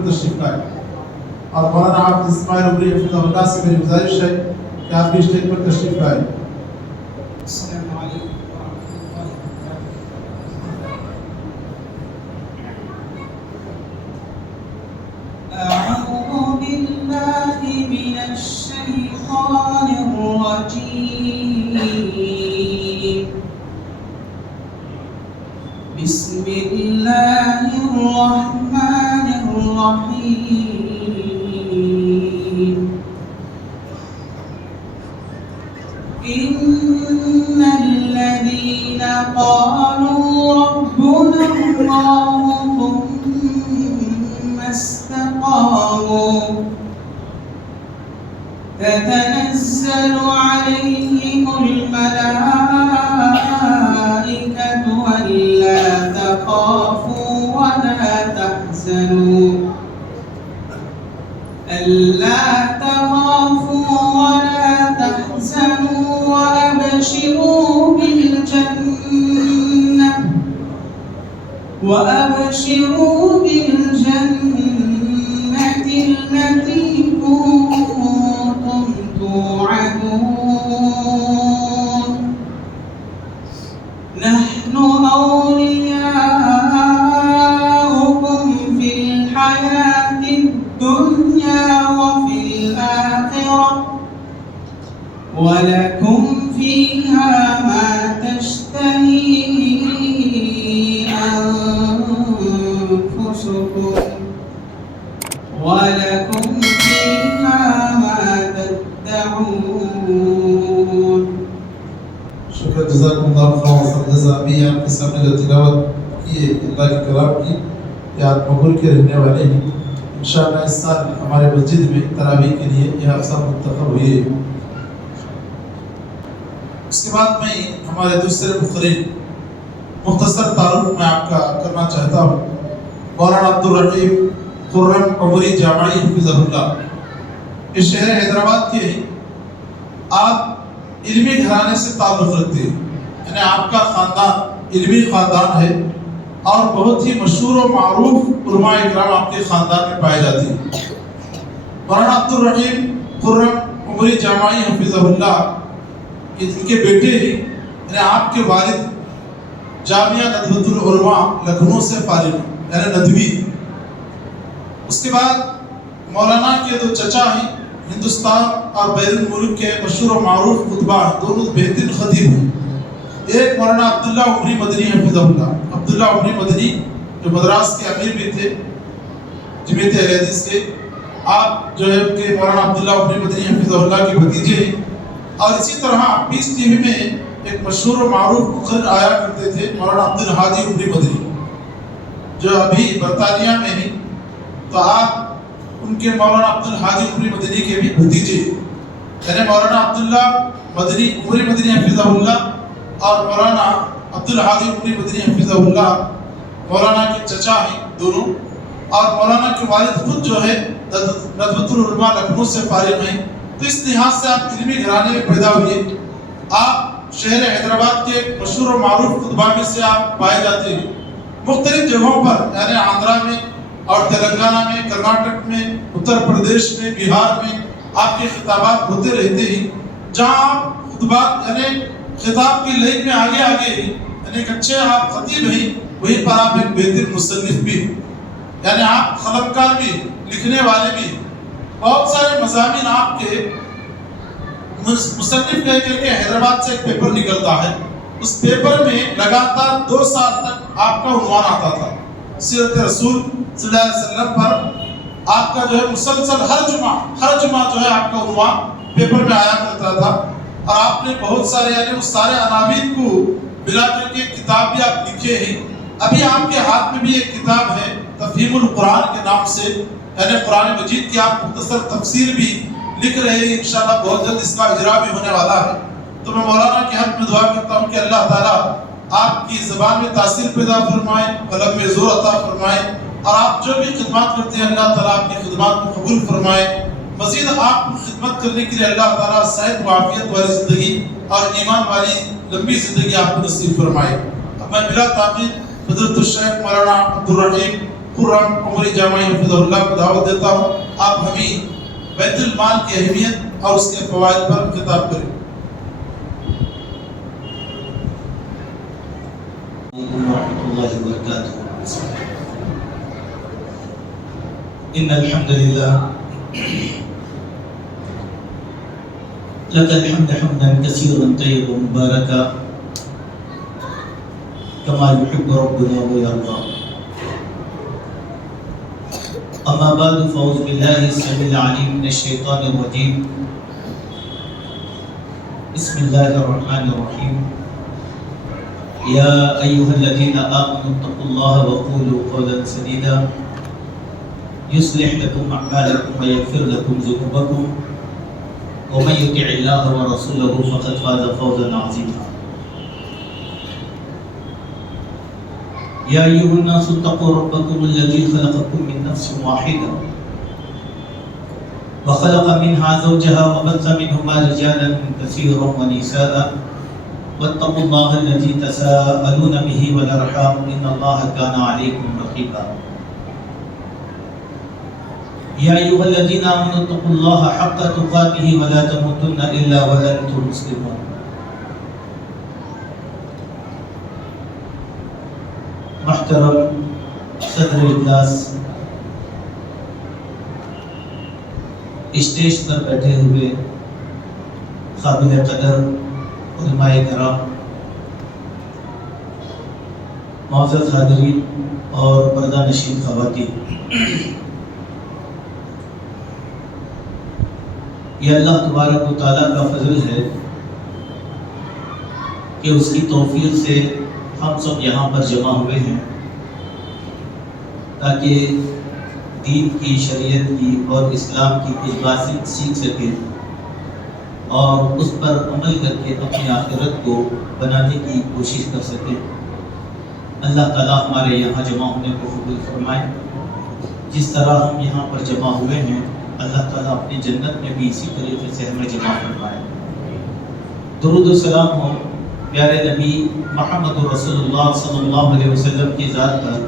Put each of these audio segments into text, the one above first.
پر تشریف لائیں. اور مولانا حافظ اسماعیل عمری حفظہ اللہ سے میری گزارش ہے کہ آپ بھی اسٹیج پر تشریف لائیں. السلام علیکم أعوذ بالله من الشيطان الرجيم. بسم الله الرحمن الرحيم. إن الذين قالوا ربنا الله ثم استقاموا تتنزل عليهم الملائكة ألا تخافوا ولا تحزنوا وأبشروا بالجنة التي كنتم توعدون. نحن أولياؤكم في الحياة الدنيا وفي الآخرة ولكم فيها ما تشتهي أنفسكم ولكم فيها ما تدعون. شکر جزاکم اللہ خیر و جزا. ابھی آپ کے سامنے جو تلاوت کی ہے اللہ کے کلام کی یہ آپ مغل کے رہنے والے ہیں. انشاءاللہ اس سال ہمارے مسجد میں تراویح کے لیے یہ آپ سب منتخب ہوئے. اس کے بعد میں ہمارے دوسرے مقرر مختصر تعارف میں آپ کا کرنا چاہتا ہوں. مولانا عبدالرحیم خرم عمری جامعی حفظہ اللہ اس شہر حیدرآباد کے ہیں. آپ علمی گھرانے سے تعلق رکھتے ہیں، یعنی آپ کا خاندان علمی خاندان ہے اور بہت ہی مشہور و معروف علماء اکرام آپ کے خاندان میں پائے جاتے ہیں. مولانا عبدالرحیم خرم عمری جامعی حفظہ اللہ ان کے بیٹے ہیں، یعنی آپ کے والد جامعہ ندوۃ العلماء لکھنؤ سے فارغ یعنی ندوی. اس کے بعد مولانا کے دو چچا ہیں، ہندوستان اور بیرون ملک کے مشہور و معروف خطبہ ہیں، دونوں بہترین خطیب ہیں. ایک مولانا عبداللہ عمری مدنی حفظہ اللہ. عبداللہ عمری مدنی جو مدراس کے امیر بھی تھے جمعیت اہل حدیث کے، آپ جو ہے کہ مولانا عبداللہ عمری مدنی حفظہ اللہ کے بھتیجے ہیں. اور اسی طرح پیس ٹی وی میں ایک مشہور و معروف مقرر آیا کرتے تھے مولانا عبدالہادی عمری مدنی جو ابھی برطانیہ میں ہیں. تو آپ ان کے مولانا عبدالہادی عمری مدنی کے بھی بھتیجے یعنی مولانا عبداللہ مدنی عمری مدنی حفظہ اللہ اور مولانا عبدالہادی عمری مدنی حفظہ اللہ مولانا کے چچا ہیں دونوں. اور مولانا کے والد خود جو ہے ندوۃ العلماء لکھنؤ سے فارغ ہیں. تو اس لحاظ سے آپ علمی گھرانے میں پیدا ہوئے. آپ شہر حیدرآباد کے مشہور و معروف خطبہ میں سے آپ پائے جاتے ہیں. مختلف جگہوں پر یعنی آندھرا میں اور تلنگانہ میں، کرناٹک میں، اتر پردیش میں، بہار میں آپ کے خطابات ہوتے رہتے ہیں. جہاں آپ خطبات یعنی خطاب کی لائن میں آگے ہیں، یعنی ایک اچھے آپ خطیب ہیں، وہیں پر آپ ایک بہترین مصنف بھی ہیں، یعنی آپ قلمکار بھی، لکھنے والے بھی. بہت سارے مضامین آپ کے مصنف کہہ کر کے حیدرآباد سے ایک پیپر نکلتا ہے. اس پیپر میں لگاتار 2 سال تک آپ کا عنوان آتا تھا. سیرت رسول صلی اللہ علیہ وسلم پر آپ کا جو ہے مسلسل ہر جمعہ جو ہے آپ کا عنوان پیپر میں آیا کرتا تھا. اور آپ نے بہت سارے یعنی اس سارے عناوین کو ملا کر کے کتاب بھی آپ لکھے ہیں. ابھی آپ کے ہاتھ میں بھی ایک کتاب ہے تفہیم القرآن کے نام سے، یعنی قرآن مجید کی آپ مختصر تفسیر بھی لکھ رہے ہیں. انشاءاللہ بہت جلد اس کا اجرا بھی ہونے والا ہے. تو میں مولانا کے حق میں دعا کرتا ہوں کہ اللہ تعالیٰ آپ کی زبان میں تاثیر پیدا فرمائے، قلم میں زور عطا فرمائے، اور آپ جو بھی خدمات کرتے ہیں اللہ تعالیٰ آپ کی خدمات کو قبول فرمائے. مزید آپ کو خدمت کرنے کے لیے اللہ تعالیٰ صحت و عافیت والی زندگی اور ایمان والی لمبی زندگی آپ کو نصیب فرمائے. اب میں بلا تاخیر حضرت الشیخ مولانا عبدالرحیم خرم عمری جامعی حفظ اللہ کو دعوت دیتا ہوں آپ ہمیں بیت المال کی اہمیت اور اس کے فوائد پر خطاب کریں۔ ورحمۃ اللہ وبرکاتہ۔ ان الحمد للہ لك الحمد حمدا كثيرا طيبا مباركا كما يحب ربنا ويرضى، اما بعد فاعوذ بالله السميع العليم من الشيطان الرجيم، بسم الله الرحمن الرحيم، يا ايها الذين امنوا اتقوا الله وقولوا قولا سديدا يصلح لكم اعمالكم ويغفر لكم ذنوبكم ومن يطع الله ورسوله فقد فاز فوزا عظيما، يا أيها الناس اتقوا ربكم الذي خلقكم من نفس واحدة وخلق منها زوجها وبث منهما رجالا كثيرا ونساء واتقوا الله الذي تساءلون به والأرحام إن الله كان عليكم رقيبا، يا أيها الذين آمنوا اتقوا الله حق تقاته ولا تموتن إلا وأنتم مسلمون۔ محترم صدر اجلاس، اسٹیج پر بیٹھے ہوئے قابل قدر علماء کرام، معزز حاضرین اور پردہ نشین خواتین، یہ اللہ تبارک و تعالیٰ کا فضل ہے کہ اس کی توفیق سے ہم سب یہاں پر جمع ہوئے ہیں تاکہ دین کی، شریعت کی اور اسلام کی کچھ باتیں سیکھ سکیں اور اس پر عمل کر کے اپنی آخرت کو بنانے کی کوشش کر سکیں۔ اللہ تعالیٰ ہمارے یہاں جمع ہونے کو قبول فرمائے۔ جس طرح ہم یہاں پر جمع ہوئے ہیں اللہ تعالیٰ اپنی جنت میں بھی اسی طریقے سے ہمیں جمع فرمائے۔ درود و سلام ہو پیارے نبی محمد رسول اللہ صلی اللہ علیہ وسلم کی ذات پر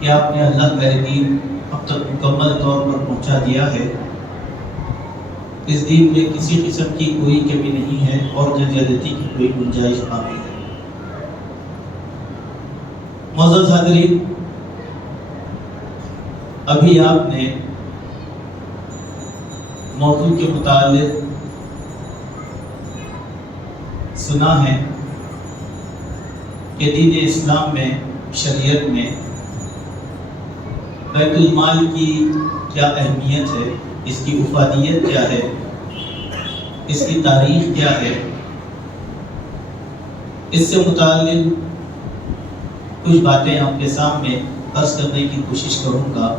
کہ آپ نے اللہ کا دین اب تک مکمل طور پر پہنچا دیا ہے۔ اس دین میں کسی قسم کی کوئی کمی نہیں ہے اور زیادتی کی کوئی گنجائش باقی ہے۔ معزز حاضرین، ابھی آپ نے موضوع کے متعلق سنا ہے کہ دین اسلام میں، شریعت میں بیت المال کی کیا اہمیت ہے، اس کی افادیت کیا ہے، اس کی تاریخ کیا ہے۔ اس سے متعلق کچھ باتیں آپ کے سامنے عرض کرنے کی کوشش کروں گا۔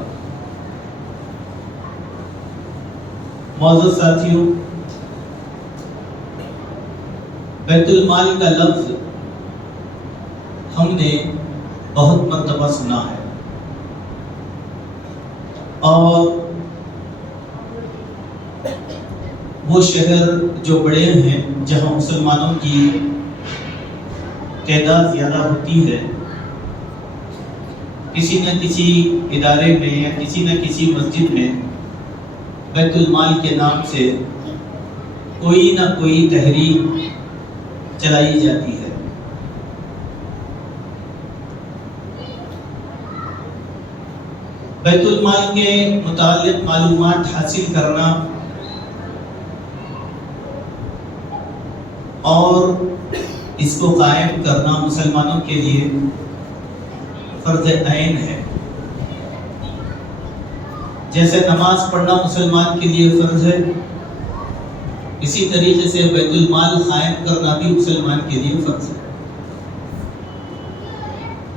معزز ساتھیوں، بیت المال کا لفظ ہم نے بہت مرتبہ سنا ہے اور وہ شہر جو بڑے ہیں جہاں مسلمانوں کی تعداد زیادہ ہوتی ہے، کسی نہ کسی ادارے میں یا کسی نہ کسی مسجد میں بیت المال کے نام سے کوئی نہ کوئی تحریک چلائی جاتی ہے۔ بیت المال کے متعلق معلومات حاصل کرنا اور اس کو قائم کرنا مسلمانوں کے لیے فرض عین ہے۔ جیسے نماز پڑھنا مسلمان کے لیے فرض ہے، اسی طریقے سے بیت المال قائم کرنا بھی مسلمان کے لیے فرض ہے۔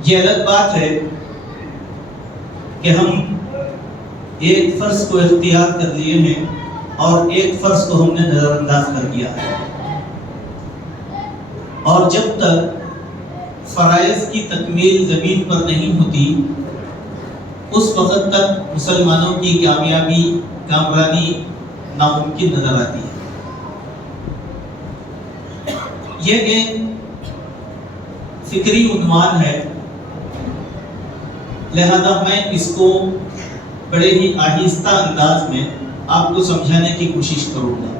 یہ الگ بات ہے کہ ہم ایک فرض کو اختیار کر لیے ہیں اور ایک فرض کو ہم نے نظر انداز کر دیا ہے، اور جب تک فرائض کی تکمیل زمین پر نہیں ہوتی اس وقت تک مسلمانوں کی کامیابی، کامرانی ناممکن نظر آتی ہے۔ یہ ایک فکری عنوان ہے، لہذا میں اس کو بڑے ہی آہستہ انداز میں آپ کو سمجھانے کی کوشش کروں گا۔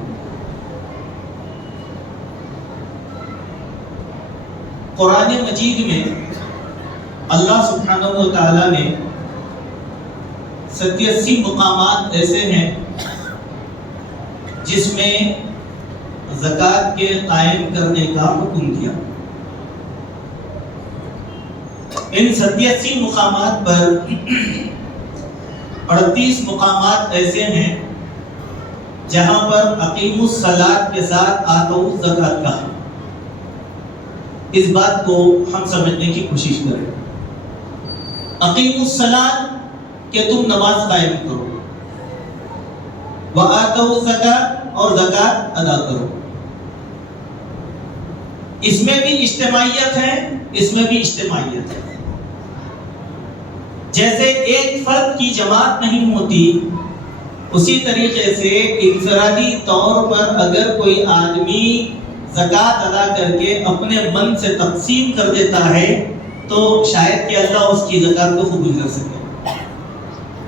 قرآن مجید میں اللہ سبحانہ و تعالیٰ نے 87 مقامات ایسے ہیں جس میں زکوٰۃ کے قائم کرنے کا حکم دیا۔ ان 87 مقامات پر 38 مقامات ایسے ہیں جہاں پر اقیموا الصلاۃ کے ساتھ آتوا الزکوٰۃ کا ہے۔ اس بات کو ہم سمجھنے کی کوشش کریں۔ اقیموا الصلاۃ کہ تم نماز قائم کرو، وآتوا الزکوٰۃ اور زکوٰۃ ادا کرو۔ اس میں بھی اجتماعیت ہے، اس میں بھی اجتماعیت ہے۔ جیسے ایک فرد کی جماعت نہیں ہوتی، اسی طریقے سے انفرادی طور پر اگر کوئی آدمی زکوٰۃ ادا کر کے اپنے من سے تقسیم کر دیتا ہے تو شاید کہ اللہ اس کی زکوٰۃ کو قبول کر سکے۔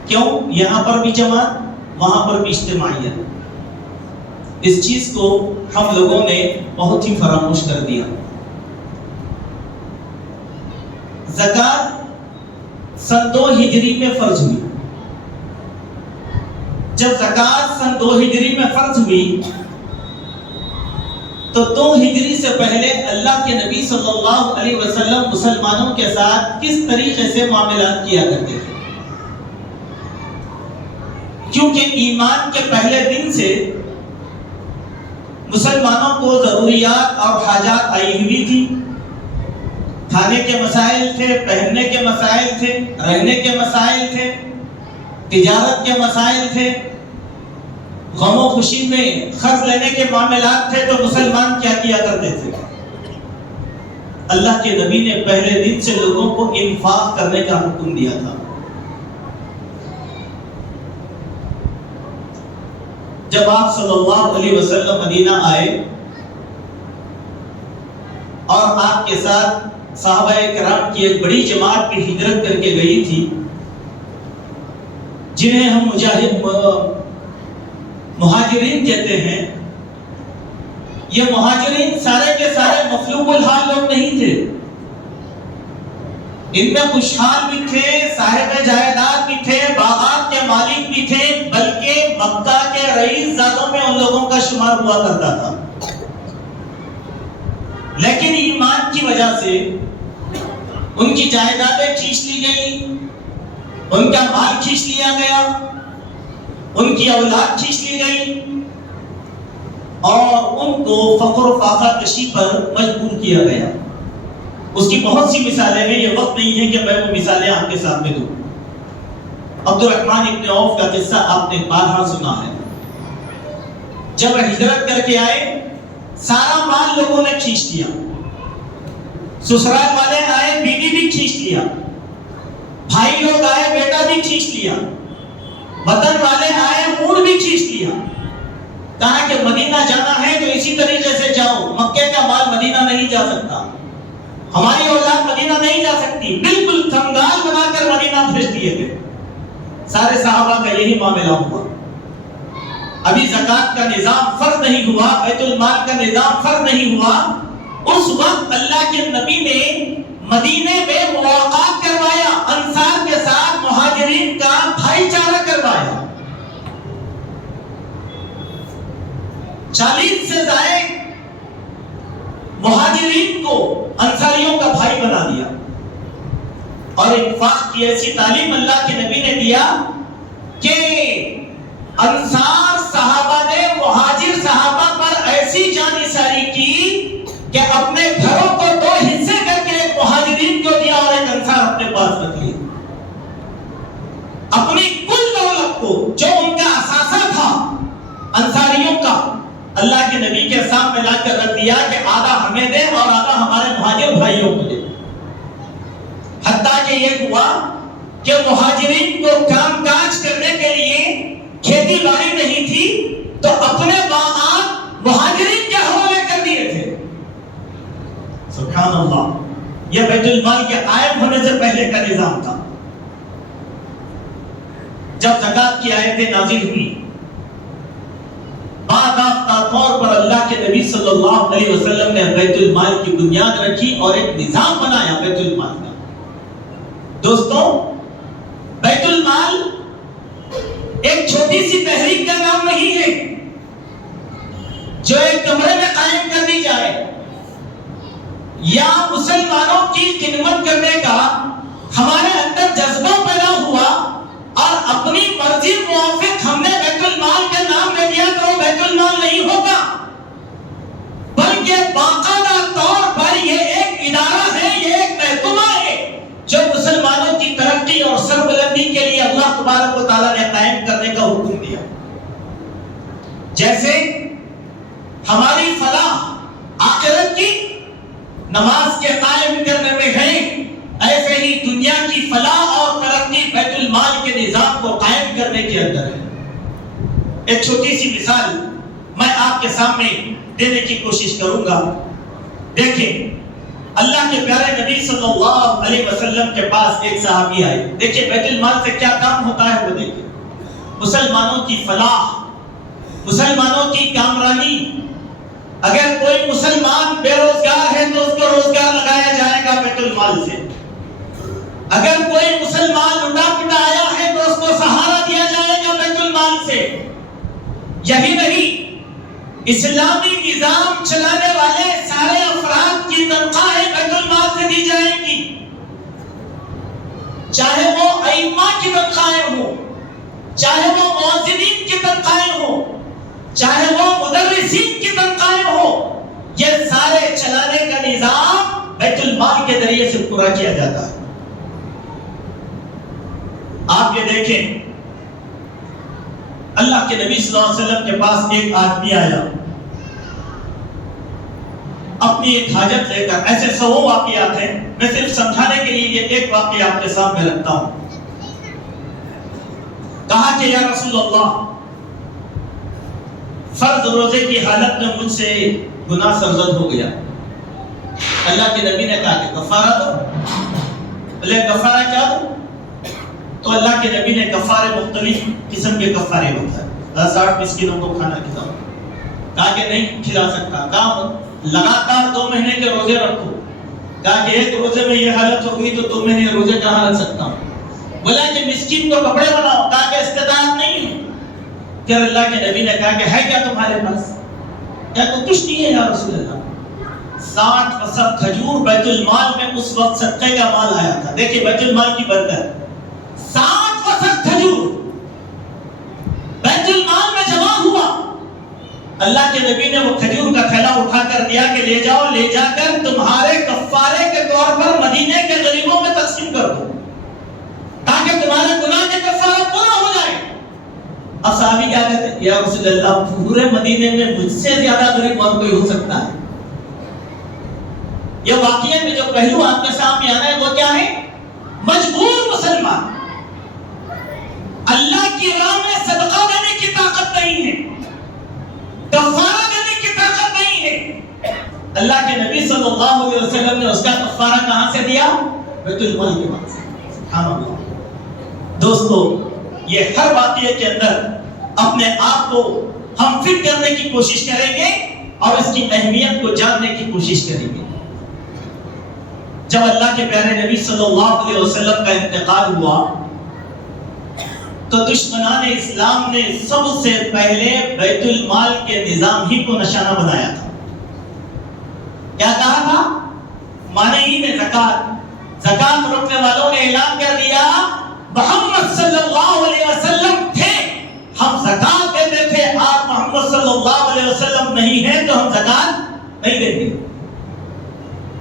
کیوں؟ یہاں پر بھی جماعت، وہاں پر بھی اجتماعیت۔ اس چیز کو ہم لوگوں نے بہت ہی فراموش کر دیا۔ زکوٰۃ سن 2 ہجری میں فرض ہوئی۔ جب زکوٰۃ سن 2 ہجری میں فرض ہوئی تو 2 ہجری سے پہلے اللہ کے نبی صلی اللہ علیہ وسلم مسلمانوں کے ساتھ کس طریقے سے معاملات کیا کرتے تھے؟ کیونکہ ایمان کے پہلے دن سے مسلمانوں کو ضروریات اور حاجات آئی ہوئی تھی۔ کھانے کے مسائل تھے، پہننے کے مسائل تھے، رہنے کے مسائل تھے، تجارت کے مسائل تھے، غم و خوشی میں خرچ لینے کے معاملات تھے۔ تو مسلمان کیا کیا کرتے تھے؟ اللہ کے نبی نے پہلے دن سے لوگوں کو انفاق کرنے کا حکم دیا تھا۔ جب آپ صلی اللہ علیہ وسلم مدینہ آئے اور آپ کے ساتھ صحابہ کرام کی ایک بڑی جماعت بھی ہجرت کر کے گئی تھی، جنہیں ہم مہاجرین کہتے ہیں، یہ مہاجرین سارے کے سارے مفلوق الحال لوگ نہیں تھے۔ ان میں خوشحال بھی تھے، صاحب جائیداد بھی تھے، باغات کے مالک بھی تھے، بلکہ مکہ کے رئیس زادوں میں ان لوگوں کا شمار ہوا کرتا تھا۔ لیکن ایمان کی وجہ سے ان کی جائیدادیں کھینچ لی گئی، ان کا مال کھینچ لیا گیا، ان کی اولاد کھینچ لی گئی اور ان کو فقر و فاقہ کشی پر مجبور کیا گیا۔ اس کی بہت سی مثالیں ہیں، یہ وقت نہیں ہے کہ میں وہ مثالیں آپ کے سامنے دوں۔ عبد الرحمن ابن عوف کا قصہ آپ نے بارہا سنا ہے۔ جب ہجرت کر کے آئے، سارا مال لوگوں نے کھینچ لیا، سسرال والے آئے، بیوی بھی کھینچ لیا، بھائی لوگ آئے، بیٹا بھی کھینچ لیا، وطن والے آئے، اونٹ بھی کھینچ لیا۔ کہا کہ مدینہ جانا ہے تو اسی طریقے سے جاؤ، مکے کا مال مدینہ نہیں جا سکتا، ہماری اولاد مدینہ نہیں جا سکتی، بالکل کنگال بنا کر مدینہ بھیج دیے گئے۔ سارے صحابہ کا یہی معاملہ ہوا۔ ابھی زکوٰۃ کا نظام فرض نہیں ہوا، بیت المال کا نظام فرض نہیں ہوا، اس وقت اللہ کے نبی نے مدینے میں مواقعات کروایا، انصار کے ساتھ مہاجرین کا بھائی چارہ کروایا۔ 40 سے زائد مہاجرین کو انصاریوں کا بھائی بنا دیا، اور انفاق کی ایسی تعلیم اللہ کے نبی نے دیا کہ انصار صحابہ نے مہاجر صحابہ پر ایسی جانثاری کی کہ اپنے گھروں کو 2 حصے کر کے ایک مہاجرین کو دیا اور ایک انصار اپنے پاس رکھ لیا۔ اپنی کل دولت کو جو ان کا اثاثہ تھا انصاریوں کا، اللہ کے نبی کے سامنے لا کر رکھ دیا کہ آدھا ہمیں دے اور آدھا ہمارے مہاجر بھائیوں کو دے۔ حتیٰ کہ یہ ہوا کہ مہاجرین کو کام کاج کرنے کے لیے کھیتی باڑی نہیں تھی تو اپنے باغات مہاجرین کے حوالے کر دیے تھے۔ سبحان اللہ، یہ بیت المال کے قائم ہونے سے پہلے کا نظام تھا۔ جب زکات کی آیتیں نازل ہوئی، باضابطہ طور پر اللہ کے نبی صلی اللہ علیہ وسلم نے بیت المال کی بنیاد رکھی اور ایک نظام بنایا بیت المال کا۔ دوستوں، بیت المال ایک چھوٹی سی تحریک کا نام نہیں ہے جو ایک کمرے میں قائم کر دی جائے، یا مسلمانوں کی خدمت کرنے کا ہمارے اندر جذبہ پیدا ہوا اور اپنی مرضی موافق ہم نے بیت المال کا نام دے دیا تو وہ بیت المال نہیں ہوگا، بلکہ باقاعدہ طور پر یہ ایک ادارہ ہے، یہ ایک محکمہ ہے جو مسلمانوں کی ترقی اور سربلندی کے لیے اللہ تبارک و تعالیٰ نے قائم کرنے کا حکم دیا۔ جیسے ہماری فلاح آخرت کی نماز کے قائم کرنے میں ہے، ایسے ہی دنیا کی فلاح اور ترقی بیت المال کے نظام کو قائم کرنے کے اندر ہے۔ ایک چھوٹی سی مثال میں آپ کے سامنے دینے کی کوشش کروں گا۔ دیکھیں، اللہ کے پیارے نبی صلی اللہ علیہ وسلم کے پاس ایک صحابی آئے۔ دیکھیں بیت المال سے کیا کام ہوتا ہے وہ دیکھیں، مسلمانوں کی فلاح، مسلمانوں کی کامرانی۔ اگر کوئی مسلمان بے روزگار ہے تو اس کو روزگار لگایا جائے گا بیت المال سے، اگر کوئی مسلمان لٹا پٹا آیا ہے تو اس کو سہارا دیا جائے گا بیت المال سے۔ یہی نہیں، اسلامی نظام چلانے والے سارے افراد کی تنخواہیں بیت المال سے دی جائیں گی، چاہے وہ ائمہ کی تنخواہیں ہوں، چاہے وہ مؤذنین کی تنخواہیں ہوں، چاہے وہ مدرسین کی تنخواہیں ہوں، یہ سارے چلانے کا نظام بیت المال کے ذریعے سے پورا کیا جاتا ہے۔ آپ یہ دیکھیں، اللہ کے نبی صلی اللہ علیہ وسلم کے پاس ایک آدمی آیا اپنی ایک حاجت لے کر۔ ایسے سو واقعات ہیں، میں صرف سمجھانے کے لیے یہ ایک واقعہ آپ کے سامنے رکھتا ہوں۔ کہا کہ یا رسول اللہ، فرض روزے کی حالت میں مجھ سے گناہ سرزد ہو گیا۔ اللہ کے نبی نے کہا کہ کفارہ دو۔ بولے کفارہ کیا دو؟ تو اللہ کے نبی نے کفارے مختلف قسم کے کفارے بتائے۔ 60 مسکینوں کو کھانا کھلاؤ۔ کہا کہ نہیں کھلا سکتا۔ کہا لگاتار 2 مہینے کے روزے رکھو۔ کہا کہ ایک روزے میں یہ حالت ہوگی تو 2 مہینے روزے کہاں رکھ سکتا ہوں؟ بولا کہ مسکین کو کپڑے بناؤ۔ کہا کہ استطاعت نہیں ہے۔ پھر اللہ کے نبی نے کہا کہ ہے کیا تمہارے پاس؟ کیا کچھ نہیں ہے یا رسول اللہ؟ 60 فصد کھجور بیت المال میں اس وقت صدقے کا مال آیا تھا۔ دیکھیں بیت المال کی برکت، 60 فصد کھجور بیت المال میں جمع ہوا۔ اللہ کے نبی نے وہ کھجور کا تھیلا اٹھا کر دیا کہ لے جاؤ، لے جا کر تمہارے کفارے کے طور پر مدینے کے غریبوں میں تقسیم کر دو تاکہ تمہارے گناہ کے کفارہ پورا ہو جائے۔ اب صحابی کیا کہتے ہیں؟ یا رسول اللہ، پورے مدینے میں مجھ سے زیادہ غریب اور کوئی ہو سکتا ہے؟ یہ واقعے میں جو پہلو آپ کے سامنے آنا ہے وہ کیا ہے؟ مجبور مسلمان، اللہ کی راہ میں صدقہ دینے کی طاقت نہیں ہے، کفارہ دینے کی طاقت نہیں ہے۔ اللہ کے نبی صلی اللہ علیہ وسلم نے اس کا کفارہ کہاں سے دیا؟ بیت المال کے پاس سے۔ سبحان اللہ۔ دوستو، یہ ہر واقعے کے اندر اپنے آپ کو ہم فٹ کرنے کی کوشش کریں گے اور اس کی اہمیت کو جاننے کی کوشش کریں گے۔ جب اللہ کے پیارے نبی صلی اللہ علیہ وسلم کا انتقال ہوا تو دشمنان اسلام نے سب سے پہلے بیت المال کے نظام ہی کو نشانہ بنایا تھا۔ کیا کہا تھا؟ مانعین زکات روکنے والوں نے اعلان کر دیا محمد صلی اللہ علیہ وسلم تھے، ہم زکات دیتے تھے، آپ محمد صلی اللہ علیہ وسلم نہیں ہیں تو ہم زکات نہیں دیں گے۔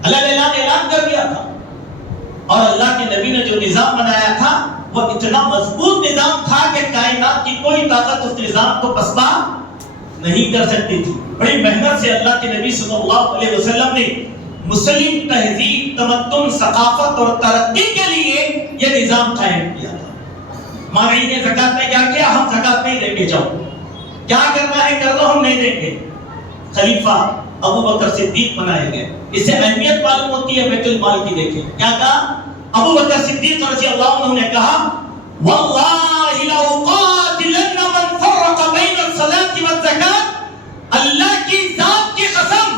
اللہ نے اعلان کر دیا تھا، اور اللہ کے نبی نے جو نظام بنایا تھا وہ اتنا مضبوط نظام تھا کہ کائنات کی کوئی طاقت اس نظام کو پسپا نہیں کر سکتی تھی۔ بڑی محنت سے اللہ کے نبی صلی اللہ علیہ وسلم نے مسلم تہذیب، تمدن، ثقافت اور ترقی کے لیے یہ نظام قائم کیا تھا۔ مانعین زکات نے کیا کیا؟ ہم زکات نہیں دیں گے، جاؤ کیا کرنا ہے کر لو، ہم نہیں دیں گے۔ خلیفہ ابو بکر صدیق بنائے گئے۔ اس سے اہمیت معلوم ہوتی ہے بیت المال کی۔ دیکھیں کیا کہا ابو بکر صدیق رضی اللہ عنہ نے کہا واللہ لأقاتلن من فرق بین الصلاۃ والزکاۃ، اللہ کی ذات کی قسم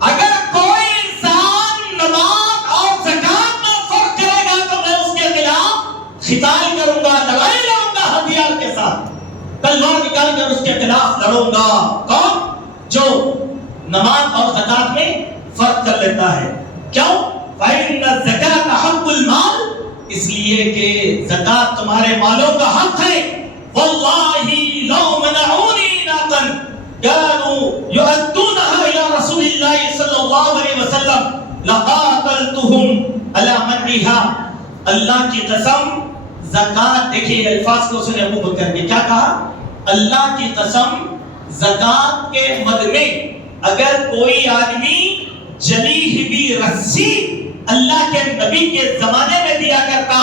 اگر کوئی انسان نماز اور زکات میں فرق کرے گا تو میں اس کے خلاف قتال کروں گا، لڑائی لڑوں گا ہتھیار کے ساتھ، تلوار نکال کر اس کے خلاف لڑوں گا۔ کون؟ جو نماز اور زکات میں فرق کر لیتا ہے۔ کیوں؟ فإن الزکاۃ حق المال، اس لیے کہ زکات تمہارے مالوں کا حق ہے۔ واللہ لو منعونی ناقا كانوا يؤدونها الى رسول الله صلی اللہ علیہ وسلم لقاتلتهم على منعها، اللہ کی قسم زکات، دیکھیے الفاظ کو سنے ابو بکر نے کیا کہا، اللہ کی قسم زکات کے مد میں اگر کوئی آدمی جلی ہوئی رسی اللہ کے نبی کے زمانے میں دیا کرتا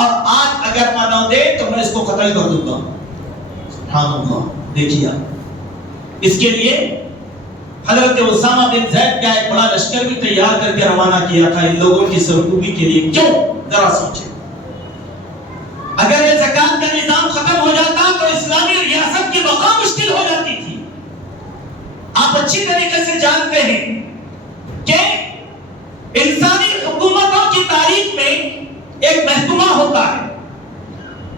اور آج اگر میں نہ دے تو میں اس کو قتل کر دوں گا۔ سبحان اللہ۔ دیکھیے اس کے لیے حضرت اسامہ بن زید کا ایک بڑا لشکر بھی تیار کر کے روانہ کیا تھا ان لوگوں کی سرکوبی کے لیے۔ کیوں؟ ذرا سوچیں، اگر یہ زکات کا نظام ختم ہو جاتا تو اسلامی ریاست کی بقا مشکل ہو جاتی تھی۔ آپ اچھی طریقے سے جانتے ہیں کہ انسانی حکومتوں کی تاریخ میں ایک محکمہ ہوتا ہے،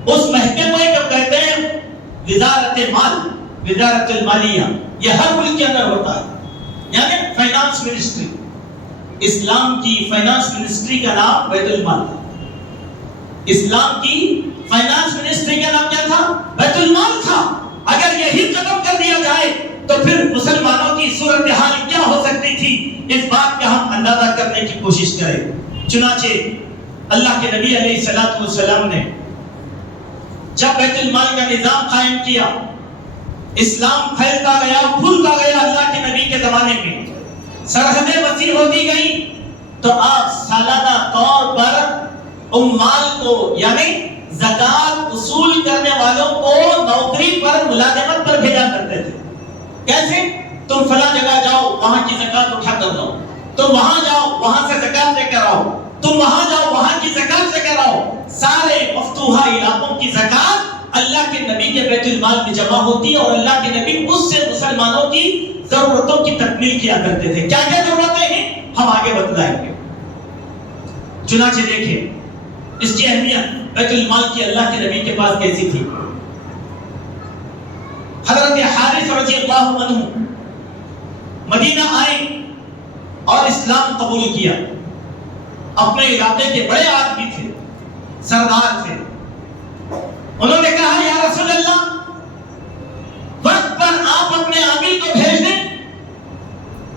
اس محکمے کو کہتے ہیں وزارت مال، وزارت المالیہ، یہ ہر ملک کے اندر ہوتا ہے، یعنی فائنانس منسٹری۔ اسلام کی فائنانس منسٹری کا نام بیت المال تھا۔ اسلام کی فائنانس منسٹری کا نام کیا تھا؟ بیت المال تھا۔ اگر یہی ختم کر دیا جائے تو پھر مسلمانوں کی صورتحال کیا ہو سکتی تھی، اس بات کا ہم اندازہ کرنے کی کوشش کریں۔ چنانچہ اللہ کے نبی علیہ الصلوۃ والسلام نے جب بیت المال کا نظام قائم کیا، اسلام پھیلتا گیا، پھولتا گیا اللہ کے نبی کے زمانے میں، سرحدیں وسیع ہوتی گئی، تو آپ سالانہ طور پر عمال کو یعنی زکات وصول کرنے والوں کو نوکری پر، ملازمت پر بھیجا کرتے تھے۔ کیسے؟ تم فلاں جگہ جاؤ، وہاں کی زکات اٹھا کر لاؤ، تم وہاں جاؤ، وہاں سے زکات لے کر آؤ، تم وہاں جاؤ، وہاں کی زکات لے کر آؤ۔ سارے مفتوحہ علاقوں کی زکات اللہ کے نبی کے بیت المال میں جمع ہوتی اور اللہ کے نبی اس سے مسلمانوں کی ضرورتوں کی تکمیل کیا کرتے تھے۔ کیا کیا ضرورتیں ہیں ہم آگے بتلائیں گے۔ چنانچہ دیکھیں اس کی اہمیت بیت المال کی اللہ کے نبی کے پاس کیسی تھی۔ حضرت حارث رضی اللہ عنہ مدینہ آئے اور اسلام قبول کیا۔ اپنے علاقے کے بڑے آدمی تھے، سردار تھے۔ انہوں نے کہا یا رسول اللہ، وقت پر آپ اپنے عامل کو بھیج دیں،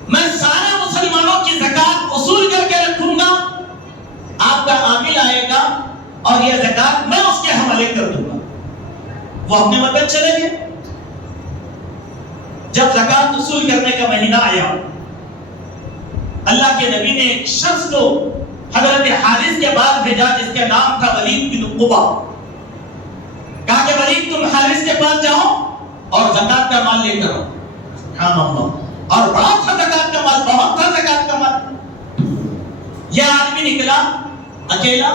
میں سارے مسلمانوں کی زکات وصول کر کے رکھوں گا، آپ کا عامل آئے گا اور یہ زکات میں اس کے حوالے کر دوں گا۔ وہ اپنے وطن چلے گئے۔ جب زکات وصول کرنے کا مہینہ آیا، اللہ کے نبی نے ایک شخص کو حضرت حارث کے بعد بھیجا جس کا نام تھا ولید بن عقبہ۔ کہا کہ ولید تم حارث کے پاس جاؤ اور زکات کا مال لے کر آؤ۔ سبحان اللہ۔ اور بڑا تھا زکات کا مال، بہت تھا زکات کا مال۔ یہ آدمی نکلا اکیلا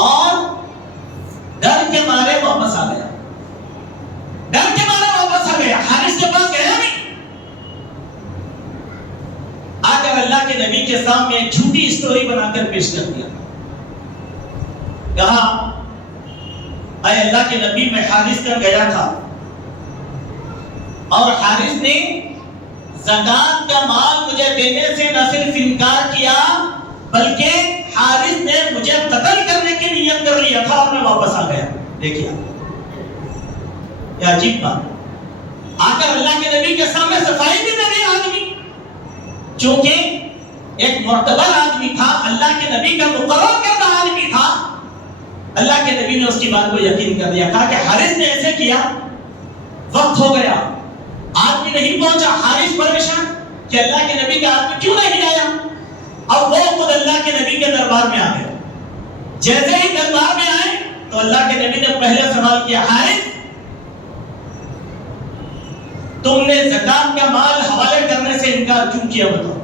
اور ڈر کے مارے واپس آ گیا۔ ڈر کے مارے واپس آ گیا، حارث کے پاس گیا نہیں۔ آ کر اللہ کے نبی کے سامنے ایک جھوٹی اسٹوری بنا کر پیش کر دیا۔ کہا اے اللہ کے نبی، میں حارث کر گیا تھا اور حارث نے زکات کا مال مجھے دینے سے نہ صرف انکار کیا بلکہ حارث نے مجھے قتل کرنے کی نیت کر لیا تھا اور میں واپس آ گیا۔ دیکھیے یہ عجیب بات، آ کر اللہ کے نبی کے سامنے صفائی بھی دے دیا آدمی، چونکہ ایک معتبر آدمی تھا، اللہ کے نبی کا مقرر کردہ آدمی تھا۔ اللہ کے نبی نے اس کی بات کو یقین کر دیا، کہا کہ حارث نے ایسے کیا، وقت ہو گیا، آدمی نہیں پہنچا۔ حارث پریشان کہ اللہ کے نبی کا آدمی کیوں نہیں آیا؟ اب وہ خود اللہ کے نبی کے دربار میں آ گئے۔ جیسے ہی دربار میں آئے تو اللہ کے نبی نے پہلے سوال کیا، حارث تم نے زکات کا مال حوالے کرنے سے انکار کیوں کیا؟ بتاؤ۔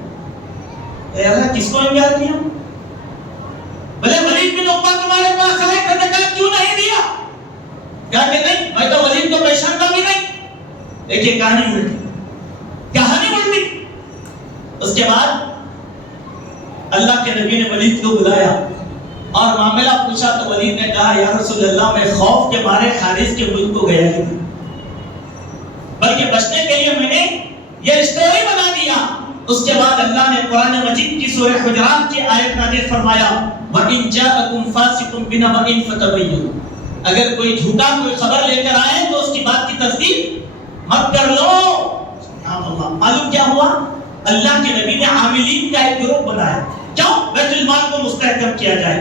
اے اللہ کس کو انکار کیا؟ بولے ولید بن عقبہ تمہارے پاس آئے تھے، زکات کیوں نہیں دیا؟ کہا کہ نہیں، میں تو ولید کو پہچانتا بھی نہیں۔ دیکھیے کہانی الٹی، کہانی الٹی۔ اس کے بعد اللہ کے نبی نے ولید کو بلایا اور معاملہ پوچھا تو ولید نے کہا یا رسول اللہ میں خوف کے مارے حارث کے ملک کو گیا ہی نہیں، بلکہ بچنے کے لیے میں نے یہ اسٹوری بنا دیا۔ اس کے بعد اللہ نے قرآن مجید کی سورہ حجرات کی آیت نازل فرمایا وَإِن جَاءَكُمْ فَاسِقٌ بِنَبَإٍ فَتَبَيَّنُوا، اگر کوئی جھوٹا کوئی خبر لے کر آئے تو اس کی بات کی تصدیق مت کر لو۔ سبحان اللہ۔ معلوم کیا ہوا؟ اللہ کے نبی نے عاملین کا ایک گروپ بنایا، کیوں؟ بیت المال کو مستحکم کیا جائے۔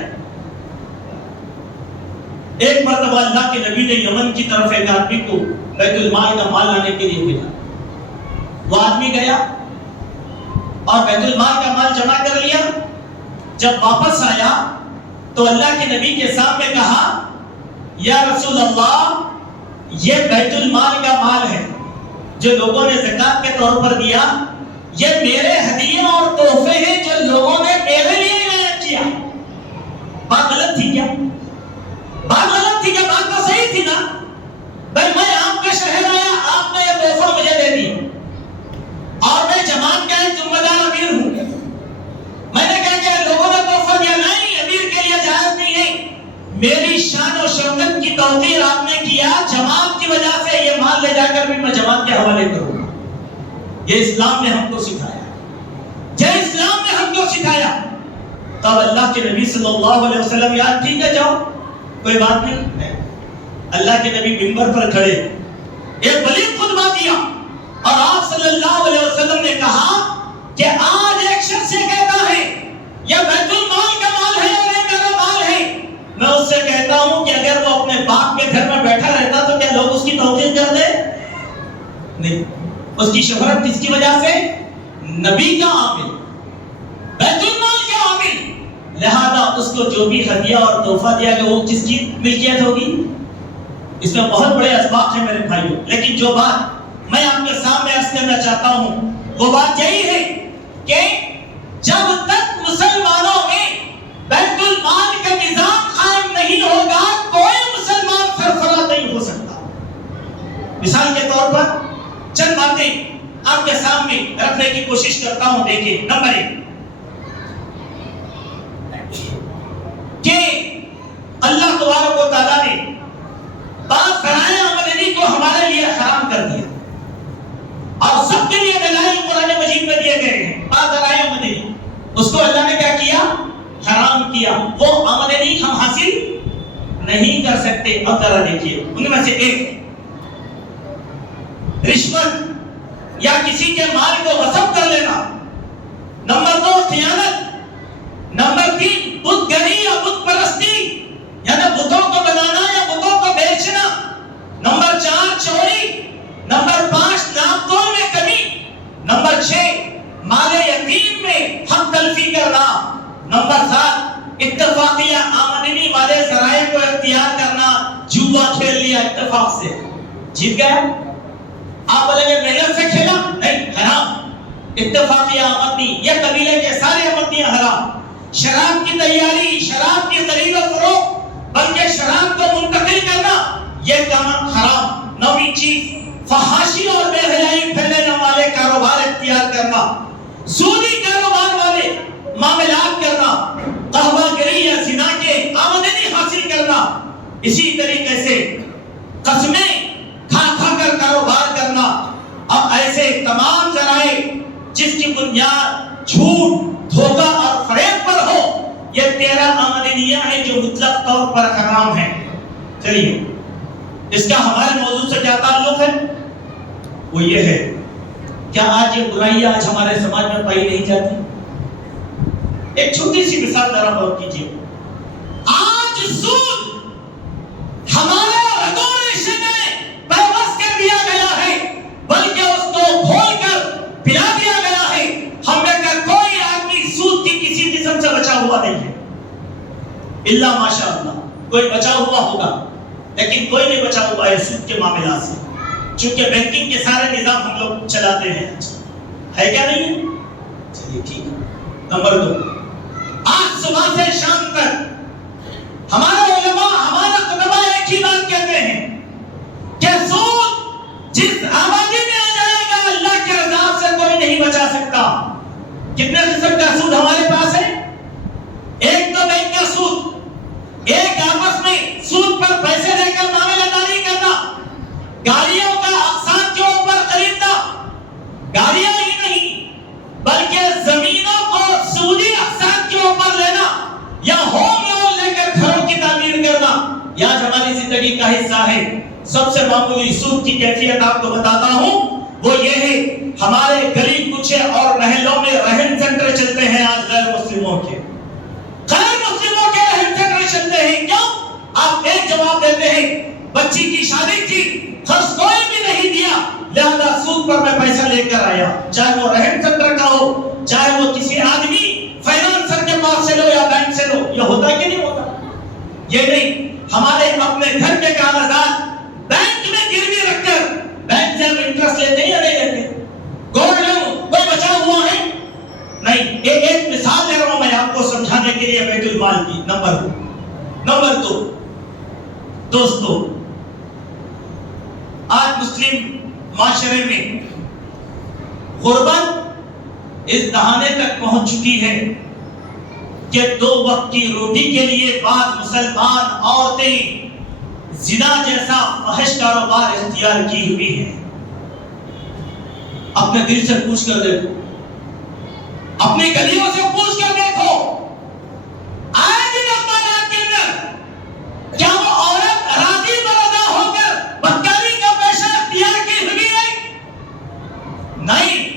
ایک مرتبہ اللہ کے نبی نے یمن کی طرف ایک آدمی کو بیت المال کا مال لانے کے لیے بھیجا۔ وہ آدمی گیا اور بیت المال کا مال جمع کر لیا۔ جب واپس آیا تو اللہ کے نبی کے سامنے کہا یا رسول اللہ یہ بیت المال کا مال ہے جو لوگوں نے زکات کے طور پر دیا، یہ میرے ہدیے اور تحفے ہیں جو لوگوں نے میرے لیے عنایت کیا۔ بات غلط تھی کیا؟ بات غلط تھی کیا؟ بات تو صحیح تھی نا بھائی، میں آپ کے شہر آیا، آپ نے یہ تحفہ مجھے دے دیا اور میں جماعت کا ایک ذمہ دار امیر ہوں، میں نے کہا کہ لوگوں نے تحفہ دیا، نہیں امیر کے لیے جائز نہیں ہے۔ میری شان و شوکت کی توقیر آپ نے کیا، جماعت کی وجہ سے یہ مال لے جا کر بھی میں جماعت کے حوالے کروں گا۔ یہ اسلام نے ہم کو سکھایا، یہ اسلام نے ہم کو سکھایا۔ تب اللہ کے نبی صلی اللہ علیہ وسلم یاد ٹھیک ہے جاؤ کوئی بات نہیں۔ اللہ کے نبی منبر پر کھڑے ایک بلیغ خطبہ دیا اور آپ صلی اللہ علیہ وسلم نے کہا کہ آج ایک شخص یہ کہتا ہے یہ بیت المال کا مال ہے اور یہ میرا مال ہے، میں اس سے کہتا ہوں کہ اگر وہ اپنے باپ کے گھر میں بیٹھا رہتا تو کیا لوگ اس کی توقیر کر دیں؟ نہیں۔ اس کی شہرت کس کی وجہ سے؟ نبی کا عامل، بیت المال کا عامل، لہذا اس کو جو بھی ہدیہ اور تحفہ دیا گیا وہ کس کی ملکیت ہوگی؟ اس میں بہت بڑے اسباق ہیں میرے بھائیوں، لیکن جو بات میں آپ کے سامنے عرض کرنا چاہتا ہوں وہ بات یہی ہے کہ جب تک مسلمانوں میں بیت المال کا نظام قائم نہیں ہوگا کوئی مسلمان سرفراز نہیں ہو سکتا۔ مثال کے طور پر چند باتیں آپ کے سامنے رکھنے کی کوشش کرتا ہوں۔ دیکھیں، نمبر 1 کہ اللہ تبارک و تعالیٰ نے بعض ذرائع آمدنی کو ہمارے لیے حرام کر دیا اور سب کے لیے دلائل قرآن مجید میں دیے گئے ہیں۔ بعض ذرائع آمدنی اس کو اللہ نے کیا کیا؟ حرام کیا۔ وہ آمدنی ہم حاصل نہیں کر سکتے۔ اب ذرا دیکھیے ان میں سے ایک رشوت یا کسی کے مال کو غصب کر لینا، نمبر 2 خیانت، نمبر 3 بت گری یا بت پرستی یعنی بتوں کو بنانا یا بتوں کو بیچنا، نمبر 4 چوری، نمبر 5 ناپ تول میں کمی، نمبر 6 مال یتیم میں حق تلفی کرنا، نمبر 7 اتفاقیہ آمدنی والے ذرائع کو اختیار کرنا، جوا کھیل لیا اتفاق سے، جیت گیا۔ آپ بولیں گے محنت سے کھیلا، نہیں، حرام۔ اتفاقیہ آمدنی، یہ قبیلے کے سارے آمدنیاں حرام۔ شراب کی تیاری، شراب کی خرید و فروخت بلکہ شراب کو منتقل کرنا، یہ کام حرام۔ 9ویں چیز فحاشی اور بے حیائی پھیلانے والے کاروبار اختیار کرنا، سودی کاروبار والے معاملات کرنا، قہوہ گری یا زنا کے آمدنی حاصل کرنا، اسی طریقے سے قسمیں کھا کھا کر کاروبار کرنا۔ اب ایسے تمام ذرائع جس کی بنیاد جھوٹ، دھوکہ اور فریب پر ہو، یہ 13 آمدنیاں ہیں جو مطلق طور پر حرام ہیں۔ چلیے اس کا ہمارے موضوع سے کیا تعلق ہے؟ وہ یہ ہے کیا آج یہ برائیاں آج ہمارے سماج میں پائی نہیں جاتی؟ ایک چھوٹی سی مثال ذرا غور کیجیے۔ آج سود ہمارے رگوں رشتے میں پیوست کر دیا گیا ہے، بلکہ اس کو کھول کر پلا دیا گیا ہے۔ ہم میں کا کوئی آدمی سود کی کسی قسم سے بچا ہوا نہیں ہے، الا ماشاء اللہ کوئی بچا ہوا ہوگا، لیکن کوئی نہیں بچا ہوا ہے سود کے معاملات سے، چونکہ بینکنگ کے سارے نظام ہم لوگ چلاتے ہیں۔ ہے کیا نہیں ہے؟ چلیے ٹھیک ہے۔ نمبر 2، آج صبح سے شام تک ہمارے علماء ہمارا خطبہ ایک ہی بات کہتے ہیں کہ سود جس آبادی میں آ جائے گا اللہ کے عذاب سے کوئی نہیں بچا سکتا. کتنے قسم کا سود ہمارے پاس ہے؟ ایک تو بینک کا سود, ایک آپس میں سود پر پیسے دے کر معاملہ داری کرنا, گاڑیوں کا اقساط کے اوپر خریدنا, گاڑیاں ہی نہیں بلکہ زمینوں کو سودی اقساط کے اوپر لینا, یا ہوم لون لے کر گھروں کی تعمیر کرنا, یا ہماری زندگی کا حصہ ہے. سب سے معمولی سود کی کیفیت آپ کو بتاتا ہوں, وہ یہ ہے ہمارے گلی کوچے اور محلوں میں رہن سینٹر چلتے ہیں آج غیر مسلموں کے رہن سینٹر چلتے ہیں. کیوں؟ آپ ایک جواب دیتے ہیں بچی کی شادی تھی, خرچ کوئی بھی نہیں دیا, لہذا سود پر میں پیسہ لے کر آیا, چاہے وہ رہن سینٹر کا ہو, چاہے وہ کسی آدمی فائنانسر کے پاس سے لو یا بینک سے لو. یہ ہوتا کہ نہیں ہوتا؟ یہ نہیں, ہمارے اپنے گھر کے کاغذات بینک میں گروی رکھ کر بینک سے ہم انٹرسٹ لیتے ہیں یا نہیں لیتے؟ گولڈ لون کوئی بچا ہوا ہے؟ نہیں. ایک مثال دے رہا ہوں میں آپ کو سمجھانے کے لیے بیت المال کی. نمبر دو, دوستو, آج مسلم معاشرے میں غربت اس دہانے تک پہنچ چکی ہے کہ 2 وقت کی روٹی کے لیے بعض مسلمان عورتیں زنا جیسا فحش کاروبار اختیار کی ہوئی ہے. اپنے دل سے پوچھ کر دیکھو, اپنی گلیوں سے پوچھ کر دیکھو, آج بھی اخبارات کے اندر کیا وہ عورت راضی بردا ہو کر بدکاری کا پیشہ اختیار کی ہوئی ہے؟ نہیں.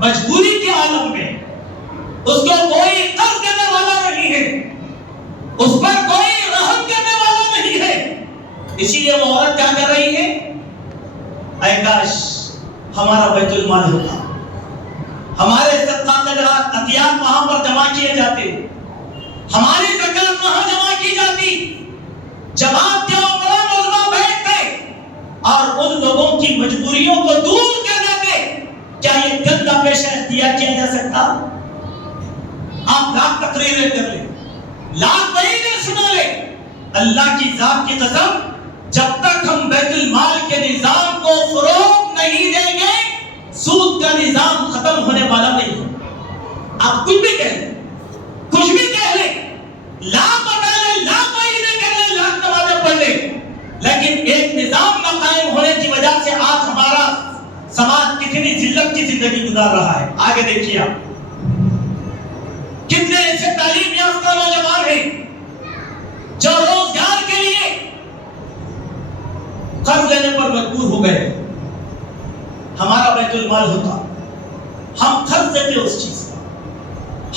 مجبوری کے عالم میں اس کو کوئی قرض دینے والا نہیں ہے, اس پر کوئی رحم کرنے والا نہیں ہے, اسی لیے وہ عورت کیا کر رہی ہے؟ اے کاش ہمارا بیت المال ہوتا, ہمارے صدقہ خیرات عطیات وہاں پر جمع کیے جاتے, ہماری زکات وہاں جمع کی جاتی, جماعت کے عمران علماء بیٹھتے اور ان لوگوں کی مجبوریوں کو دور کر دیتے. کیا یہ گندا پیشہ اختیار کیا جا سکتا؟ آپ لاکھ تقریریں کر لیں, لاکھ بیانیں سنا لیں, اللہ کی ذات کی قسم جب تک ہم بیت المال کے نظام کو فروغ نہیں دیں گے سود کا نظام ختم ہونے والا نہیں ہے. آپ کچھ بھی کہہ لیں, کچھ بھی کہہ لیں, لاکھ بتا لیں, لاکھ بیانیں کر لیں, لاکھ نمازیں پڑھ لیں, لیکن ایک نظام نہ قائم ہونے کی وجہ سے آج ہمارا سماج کتنی ذلت کی زندگی گزار رہا ہے. آگے دیکھیے آپ, کتنے ایسے تعلیم یافتہ نوجوان ہیں جو روزگار کے لیے قرض لینے پر مجبور ہو گئے. ہمارا بیت المال ہوتا, ہم قرض دیتے اس چیز کا,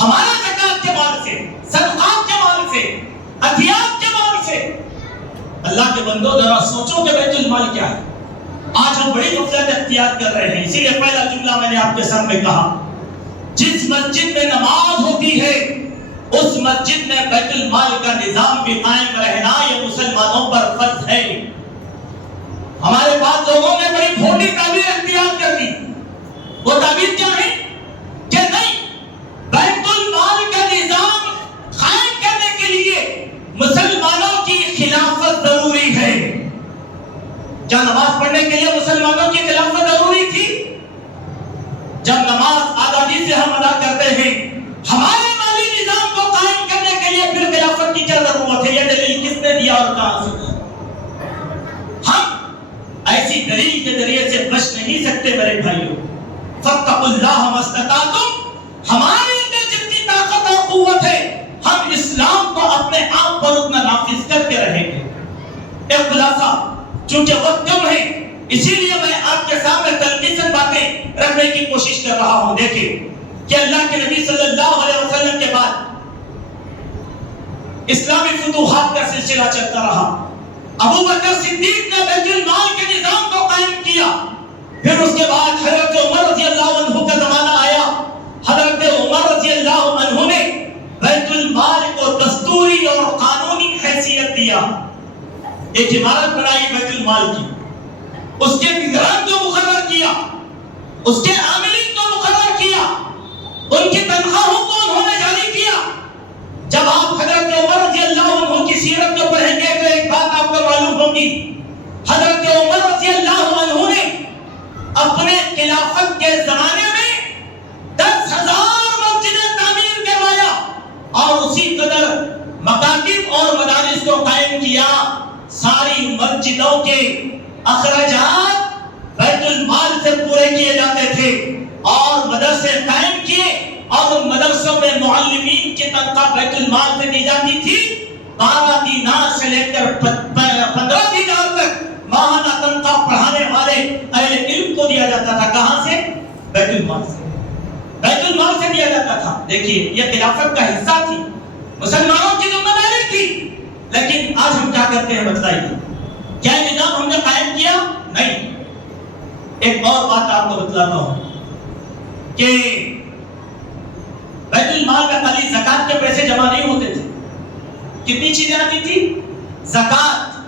ہمارا زکات کے مال سے, صدقات کے مال سے, عطیات کے مال سے. اللہ کے بندو ذرا سوچو کہ بیت المال کیا ہے. آج ہم بڑی غفلت اختیار کر رہے ہیں. اسی لیے پہلا جملہ میں نے آپ کے سامنے کہا, جس مسجد میں نماز ہوتی ہے اس مسجد میں بیت المال کا نظام بھی قائم رہنا یہ مسلمانوں پر فرض ہے. ہمارے پاس لوگوں نے بڑی کھوٹی تعبیر اختیار کر دی. وہ تعبیر کیا ہے کہ نہیں, بیت المال کا نظام قائم کرنے کے لیے مسلمانوں کی خلافت ضروری ہے. کیا نماز پڑھنے کے لیے مسلمانوں کی خلافت ضروری تھی؟ جب نماز آزادی سے ہم ادا کرتے ہیں, ہمارے مالی نظام کو قائم کرنے کے لیے پھر خلافت کی کیا ضرورت ہے؟ یہ دلیل کس نے دیا اور کہاں سے دیا؟ ہم ایسی دلیل کے ذریعے سے بچ نہیں سکتے میرے بھائیوں. فاتقوا اللہ ما استطعتم, ہمارے اندر جتنی طاقت اور قوت ہے ہم اسلام کو اپنے آپ پر اتنا نافذ کرتے رہیں گے. ایک خلاصہ, چونکہ وقت کم ہے اسی لیے میں آپ کے سامنے تلخیصاً باتیں رکھنے کی کوشش کر رہا ہوں. دیکھیں کہ اللہ کے نبی صلی اللہ علیہ وسلم کے بعد اسلامی فتوحات کا سلسلہ چلتا رہا. ابو بکر صدیق نے بیت المال کے نظام کو قائم کیا. پھر اس کے بعد حضرت عمر رضی اللہ عنہ کا زمانہ آیا. حضرت عمر رضی اللہ عنہ نے بیت المال کو دستوری اور قانونی حیثیت دیا. ایک عمارت بنائی بیت المال کی, اس کے نگران کو مقرر کیا, اس کے عاملین کو مقرر کیا, ان کی تنخواہوں کو انہوں نے جاری کیا. جب آپ حضرت عمر رضی اللہ عنہ کی سیرت کو پڑھیں گے تو ایک بات آپ کو معلوم ہوگی، حضرت عمر رضی اللہ عنہ نے اپنے خلافت کے زمانے میں 10,000 مسجدیں تعمیر کروایا اور اسی قدر مکاتب اور مدارس کو قائم کیا. ساری مسجدوں کے اخراجات بیت المال سے پورے کیے جاتے تھے اور مدرسے قائم کیے اور ان مدرسوں میں معلمین کی تنخواہ بیت المال سے دی جاتی تھی. 12 دینار سے لے کر 15 دینار تک ماہانہ تنخواہ پڑھانے والے اہل علم کو دیا جاتا تھا. کہاں سے؟ بیت المال سے. بیت المال سے دیا جاتا تھا. دیکھیے یہ خلافت کا حصہ تھی، مسلمانوں کی ذمہ داری تھی. لیکن آج ہم کیا کرتے ہیں بتائیے؟ کیا نظام ہم نے قائم کیا؟ نہیں. ایک اور بات آپ کو بتلاتا ہوں کہ بیت المال میں خالی زکات کے پیسے جمع نہیں ہوتے تھے. کتنی چیزیں آتی تھی؟ زکات،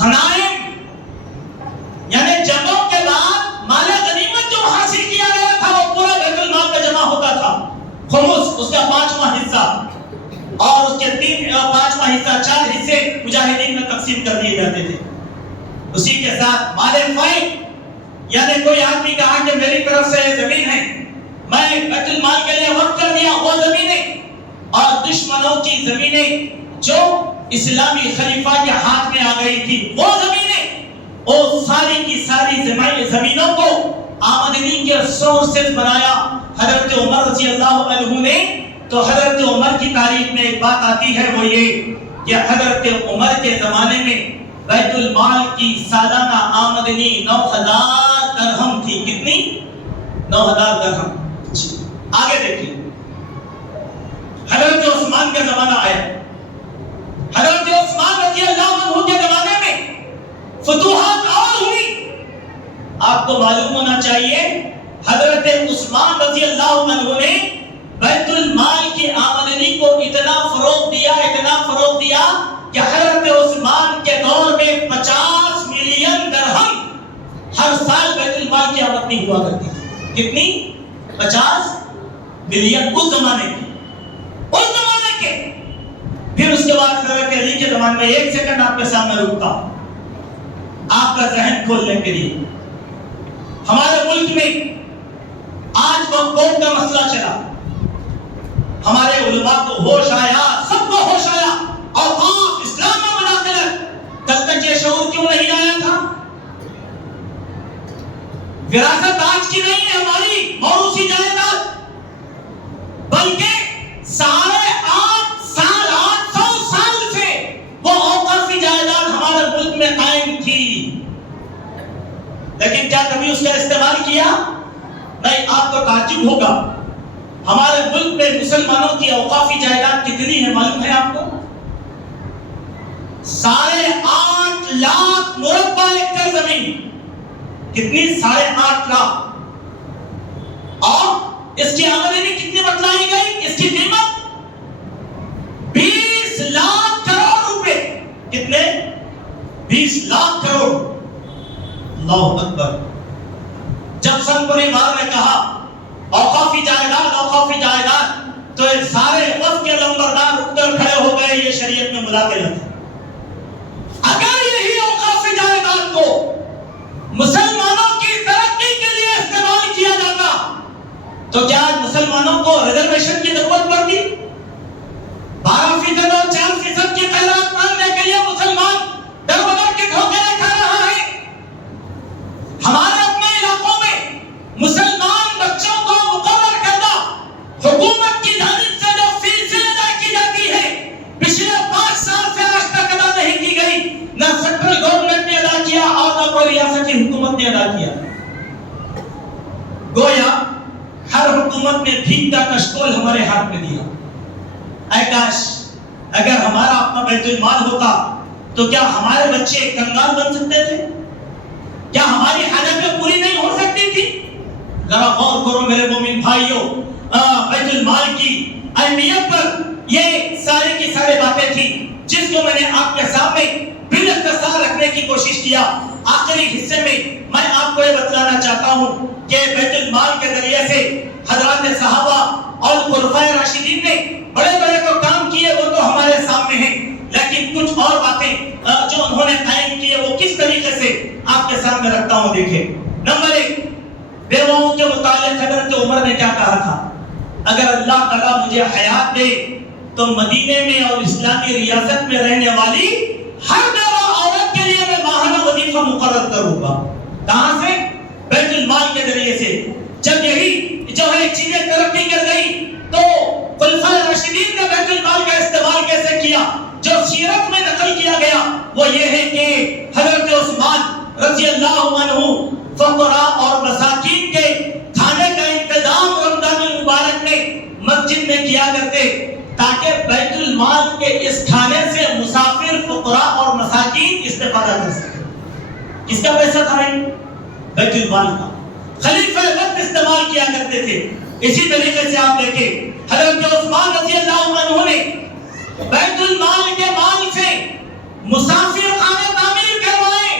غنائم، یعنی جنگوں کے بعد مال غنیمت جو حاصل کیا گیا تھا وہ پورا بیت المال میں جمع ہوتا تھا. خمس اس کا 5واں حصہ اور اس کے 5واں حصہ 4 حصے مجاہدین میں تقسیم کر دیے جاتے تھے. اسی کے ساتھ مال فیء، یعنی کوئی آدمی کہا کہ میری طرف سے یہ زمین ہے، میں بیت المال کے لیے وقف کر دیا، وہ زمینیں اور دشمنوں کی زمینیں جو اسلامی خلیفہ کے ہاتھ میں آ گئی تھی وہ زمینیں، وہ ساری کی ساری زمینوں کو آمدنی کے سورسز بنایا حضرت عمر رضی اللہ عنہ نے. تو حضرت عمر کی تاریخ میں ایک بات آتی ہے، وہ یہ کہ حضرت عمر کے زمانے میں بیت المال کی سالانہ آمدنی 9,000 درہم تھی. کتنی؟ 9,000 درہم. آگے دیکھیے، حضرت عثمان کا زمانہ آیا. حضرت عثمان رضی اللہ عنہ کے زمانے میں فتوحات اور ہوئی. آپ کو معلوم ہونا چاہیے حضرت عثمان رضی اللہ عنہ نے بیت المال کی آمدنی کو اتنا فروغ دیا کہ حضرت عثمان کے دور میں 50 ملین درہم ہر سال بیت المال کی آمدنی ہوا کرتی تھی. کتنی؟ 50 ملین اس زمانے کے. پھر اس کے بعد حضرت علی کے زمانے میں، ایک سیکنڈ آپ کے سامنے رکتا ہوں آپ کا ذہن کھولنے کے لیے. ہمارے ملک میں آج وقف کا مسئلہ چلا، ہمارے علماء کو ہوش آیا، سب کو ہوش آیا، اوقاف اسلام میں مداخلت. کل تک یہ شعور کیوں نہیں آیا تھا؟ وراثت آج کی نہیں ہے ہماری موروثی جائیداد، بلکہ 850 سال سے وہ اوقافی جائیداد ہمارے ملک میں قائم تھی. لیکن کیا کبھی اس کا استعمال کیا؟ نہیں. آپ کو تعجب ہوگا ہمارے ملک میں مسلمانوں کی اوقافی جائیداد کتنی ہے معلوم ہے آپ کو؟ 8.5 لاکھ مربع ایکڑ زمین. کتنی؟ 8.5 لاکھ. اور اس کی آمدنی کتنی بتلائی گئی؟ اس کی قیمت 20 لاکھ کروڑ روپے. کتنے؟ 20 لاکھ کروڑ. اللہ اکبر. جب سن پریوار نے کہا اوقافی جائیداد تو یہ سارے وقت کے لمبردار اٹھ کر کھڑے ہو گئے، یہ شریعت میں مداخلت ہے. اگر یہی اوقافی جائیداد کو مسلمانوں کی ترقی کے لیے استعمال کیا جاتا تو کیا آج مسلمانوں کو ریزرویشن کی ضرورت پڑتی؟ 12% اور 4% کی خیرات مانگنے کے لیے مسلمان در بدر کے دھوکے کھا رہا ہے. ہمارے اپنے علاقوں میں مسلمان بچوں کو مقرر کردہ حکومت کی جانب سے جو فیسیں ادا کی جاتی ہے پچھلے 5 سال سے آج تک ادا نہیں کی گئی. نہ سینٹرل گورنمنٹ نے ادا کیا اور نہ کوئی ریاستی حکومت نے ادا کیا. گویا ہر حکومت نے بھیک کا کشکول ہمارے ہاتھ میں دیا. اے کاش اگر ہمارا اپنا بیت المال ہوتا تو کیا ہمارے بچے کنگال بن سکتے تھے؟ کیا ہماری حاجتیں پوری نہیں ہو سکتی تھی؟ ذرا غور کرو میرے مومن بھائیوں. بیت المال کی اہمیت پر یہ ساری کی ساری باتیں تھی جس کو میں نے آپ کے سامنے باختصار رکھنے کی کوشش کیا. آخری حصے میں آپ کو یہ بتلانا چاہتا ہوں کہ بیت المال کے ذریعے سے حضرات صحابہ اور خلفائے راشدین نے بڑے بڑے تو کام کیے وہ تو ہمارے سامنے ہیں، لیکن کچھ اور باتیں جو انہوں نے قائم کیے وہ کس طریقے سے آپ کے سامنے رکھتا ہوں. دیکھیں، نمبر 1، بیواؤں کے متعلق حضرت عمر نے کیا کہا تھا؟ اگر اللہ تعالیٰ مجھے حیات دے تو مدینے میں اور اسلامی ریاست میں رہنے والی ہر بیوہ عورت کے لیے میں ماہانہ وظیفہ مقرر کروں گا. کہاں سے؟ بیت المال کے ذریعے سے. جب یہی جو ہے چیزیں ترقی کر گئی تو خلفائے راشدین نے بیت المال کا استعمال کیسے کیا؟ جو سیرت میں نقل کیا گیا وہ یہ ہے کہ حضرت عثمان رضی اللہ عنہ فقراء اور مساکین کے کھانے کا انتظام رمضان المبارک میں مسجد میں کیا کرتے تاکہ بیت المال کے اس کھانے سے مسافر، فقراء اور مساکین استفادہ کر سکیں. کس کا پیسہ تھا؟ بیت المال کا. خلیفہ وقت استعمال کیا کرتے تھے. اسی طریقے سے آپ دیکھیں حضرت عثمان رضی اللہ عنہ نے بیت المال کے مال سے مسافر خانے تعمیر کروائے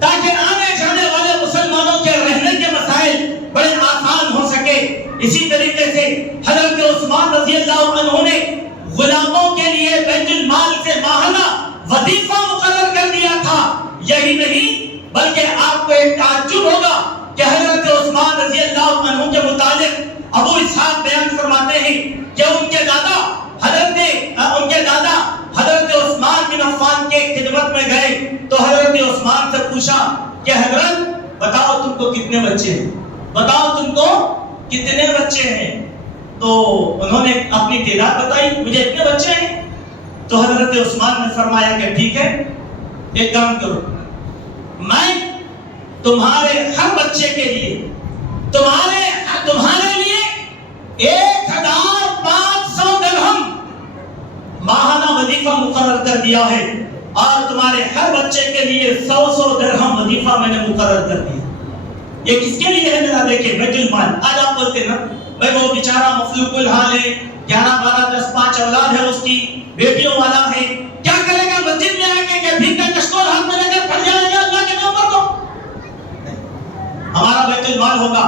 تاکہ آنے جانے والے مسلمانوں کے رہنے کے مسائل بڑے آسان ہو سکے. اسی طریقے سے حضرت عثمان رضی اللہ عنہ نے غلاموں کے لیے بیت المال سے ماہانہ وظیفہ مقرر کر دیا تھا. یہی نہیں بلکہ آپ کو ایک تعجب ہوگا کہ حضرت عثمان رضی اللہ عنہ کے متعلق ابو اسحاق بیان فرماتے ہیں کہ ان کے دادا حضرت عثمان بن عفان کے خدمت میں گئے تو حضرت عثمان سے پوچھا کہ حضرت بتاؤ تم کو کتنے بچے ہیں، بتاؤ تم کو کتنے بچے ہیں. تو انہوں نے اپنی تعداد بتائی، مجھے اتنے بچے ہیں. تو حضرت عثمان نے فرمایا کہ ٹھیک ہے، ایک کام کرو، میں تمہارے ہر بچے کے لیے تمہارے لیے 1500 درہم ماہانہ وظیفہ مقرر کر دیا ہے اور تمہارے ہر بچے کے لیے 100 درہم وظیفہ میں نے مقرر کر دیا. یہ کس کے لیے ہے؟ ذرا دیکھیں، بیت المال. آج آپ بولتے نا بھائی وہ بیچارہ مفلوق الحال ہے، 11 12 10 5 اولاد ہے، اس کی بیٹیوں والا ہے، کیا کرے گا؟ مسجد میں آ کے کہ بھیک کا کشکول ہاتھ میں لے کر پڑ جائے گا اللہ کے نام پر. تو ہمارا بیت المال ہوگا،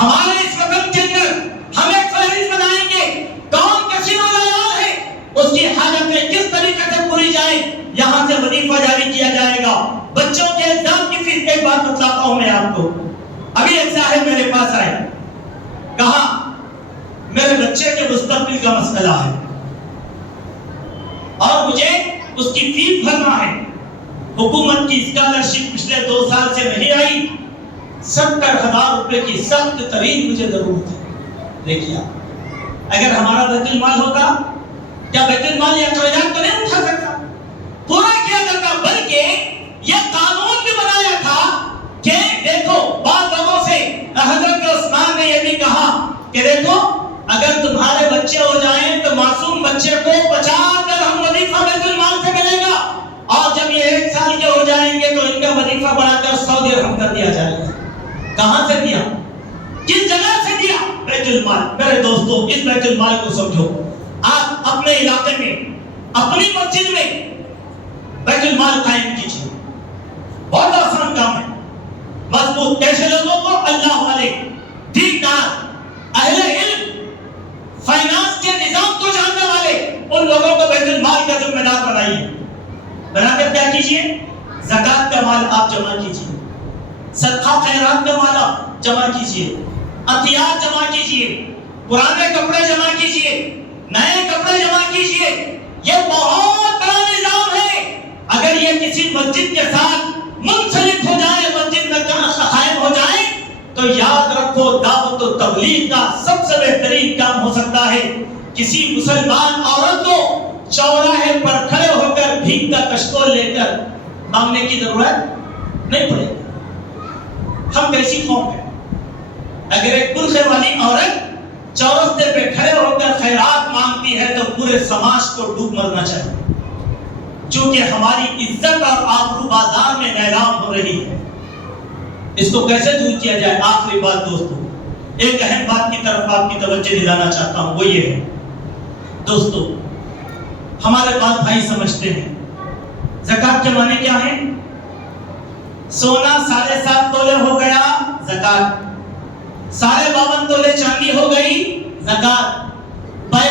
ہمارے اس وطن کے اندر ہم ایک فہرست بنائیں گے کون کثیر العیال ہے، اس کی حاجتیں کس طریقے سے پوری جائیں، یہاں سے وظیفہ جاری کیا جائے گا. بچوں کے ایگزام کی فیس ایک بات بتلاتا ہوں میں آپ کو. ابھی ایک صاحب میرے پاس آئے، کہا میرے بچے کے مستقبل کا مسئلہ ہے اور مجھے اس کی فیس بھرنا ہے. حکومت کی اسکالرشپ پچھلے 2 سال سے نہیں آئی، 70,000 روپے کی سخت ترین مجھے ضرورت ہے. دیکھیے اگر ہمارا بیت المال ہوتا کیا بیت المال یہ اخراجات کو نہیں اٹھا سکتا، پورا کیا کرتا، بلکہ یہ قانون بھی بنایا تھا کہ دیکھو بعض لوگوں سے حضرت عثمان نے یہ بھی کہا کہ دیکھو اگر تمہارے بچے ہو جائیں تو معصوم بچے کو 50 درہم وظیفہ بیت المال سے ملے گا اور جب یہ 1 سال کے ہو جائیں گے تو ان کا وظیفہ بڑھا کر 100 درہم کر دیا جائے گا. کہاں سے دیا؟ کس جگہ سے دیا؟ بیت المال. میرے دوستو اس بیت المال کو سمجھو. آپ اپنے علاقے میں اپنی مسجد میں بیت المال قائم کیجیے، بہت آسان کام ہے. مضبوط ایسے لوگوں کو، اللہ والے، دیندار، اہل علم، فائنانس کے نظام کو جاننے والے، ان لوگوں کو بیت المال کا ذمہ دار بنائیے. بنا کر کیا کیجیے؟ زکات کا مال آپ جمع کیجیے، صدقہ خیرات کا مال آپ جمع کیجیے، عطیات جمع کیجیے، پرانے کپڑے جمع کیجیے، نئے کپڑے جمع کیجیے. یہ بہت بڑا نظام ہے. اگر یہ کسی مسجد کے ساتھ منسلک ہو جائے، مسجد میں قائم ہو جائے، تو یاد رکھو دعوت و تبلیغ کا سب سے بہترین کام ہو سکتا ہے. کسی مسلمان عورت کو چوراہے پر کھڑے ہو کر بھیک کا کشکول لے کر مانگنے کی ضرورت نہیں پڑے. ہم کیسی قوم ہیں؟ اگر ایک برقعے والی عورت چورستے پہ کھڑے ہو کر خیرات مانگتی ہے تو پورے سماج کو ڈوب مرنا چاہیے، چونکہ ہماری عزت اور آبرو بازار میں نیلام ہو رہی ہے. اس کو کیسے دور کیا جائے؟ آخری بات دوستو، ایک اہم بات کی طرف آپ کی توجہ دلانا چاہتا ہوں، وہ یہ ہے دوستو، ہمارے بات بھائی سمجھتے ہیں زکات کے معنی کیا ہے؟ سونا 7.5 تولے ہو گیا زکات، 52.5 تولے چاندی ہو گئی زکات،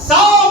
100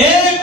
1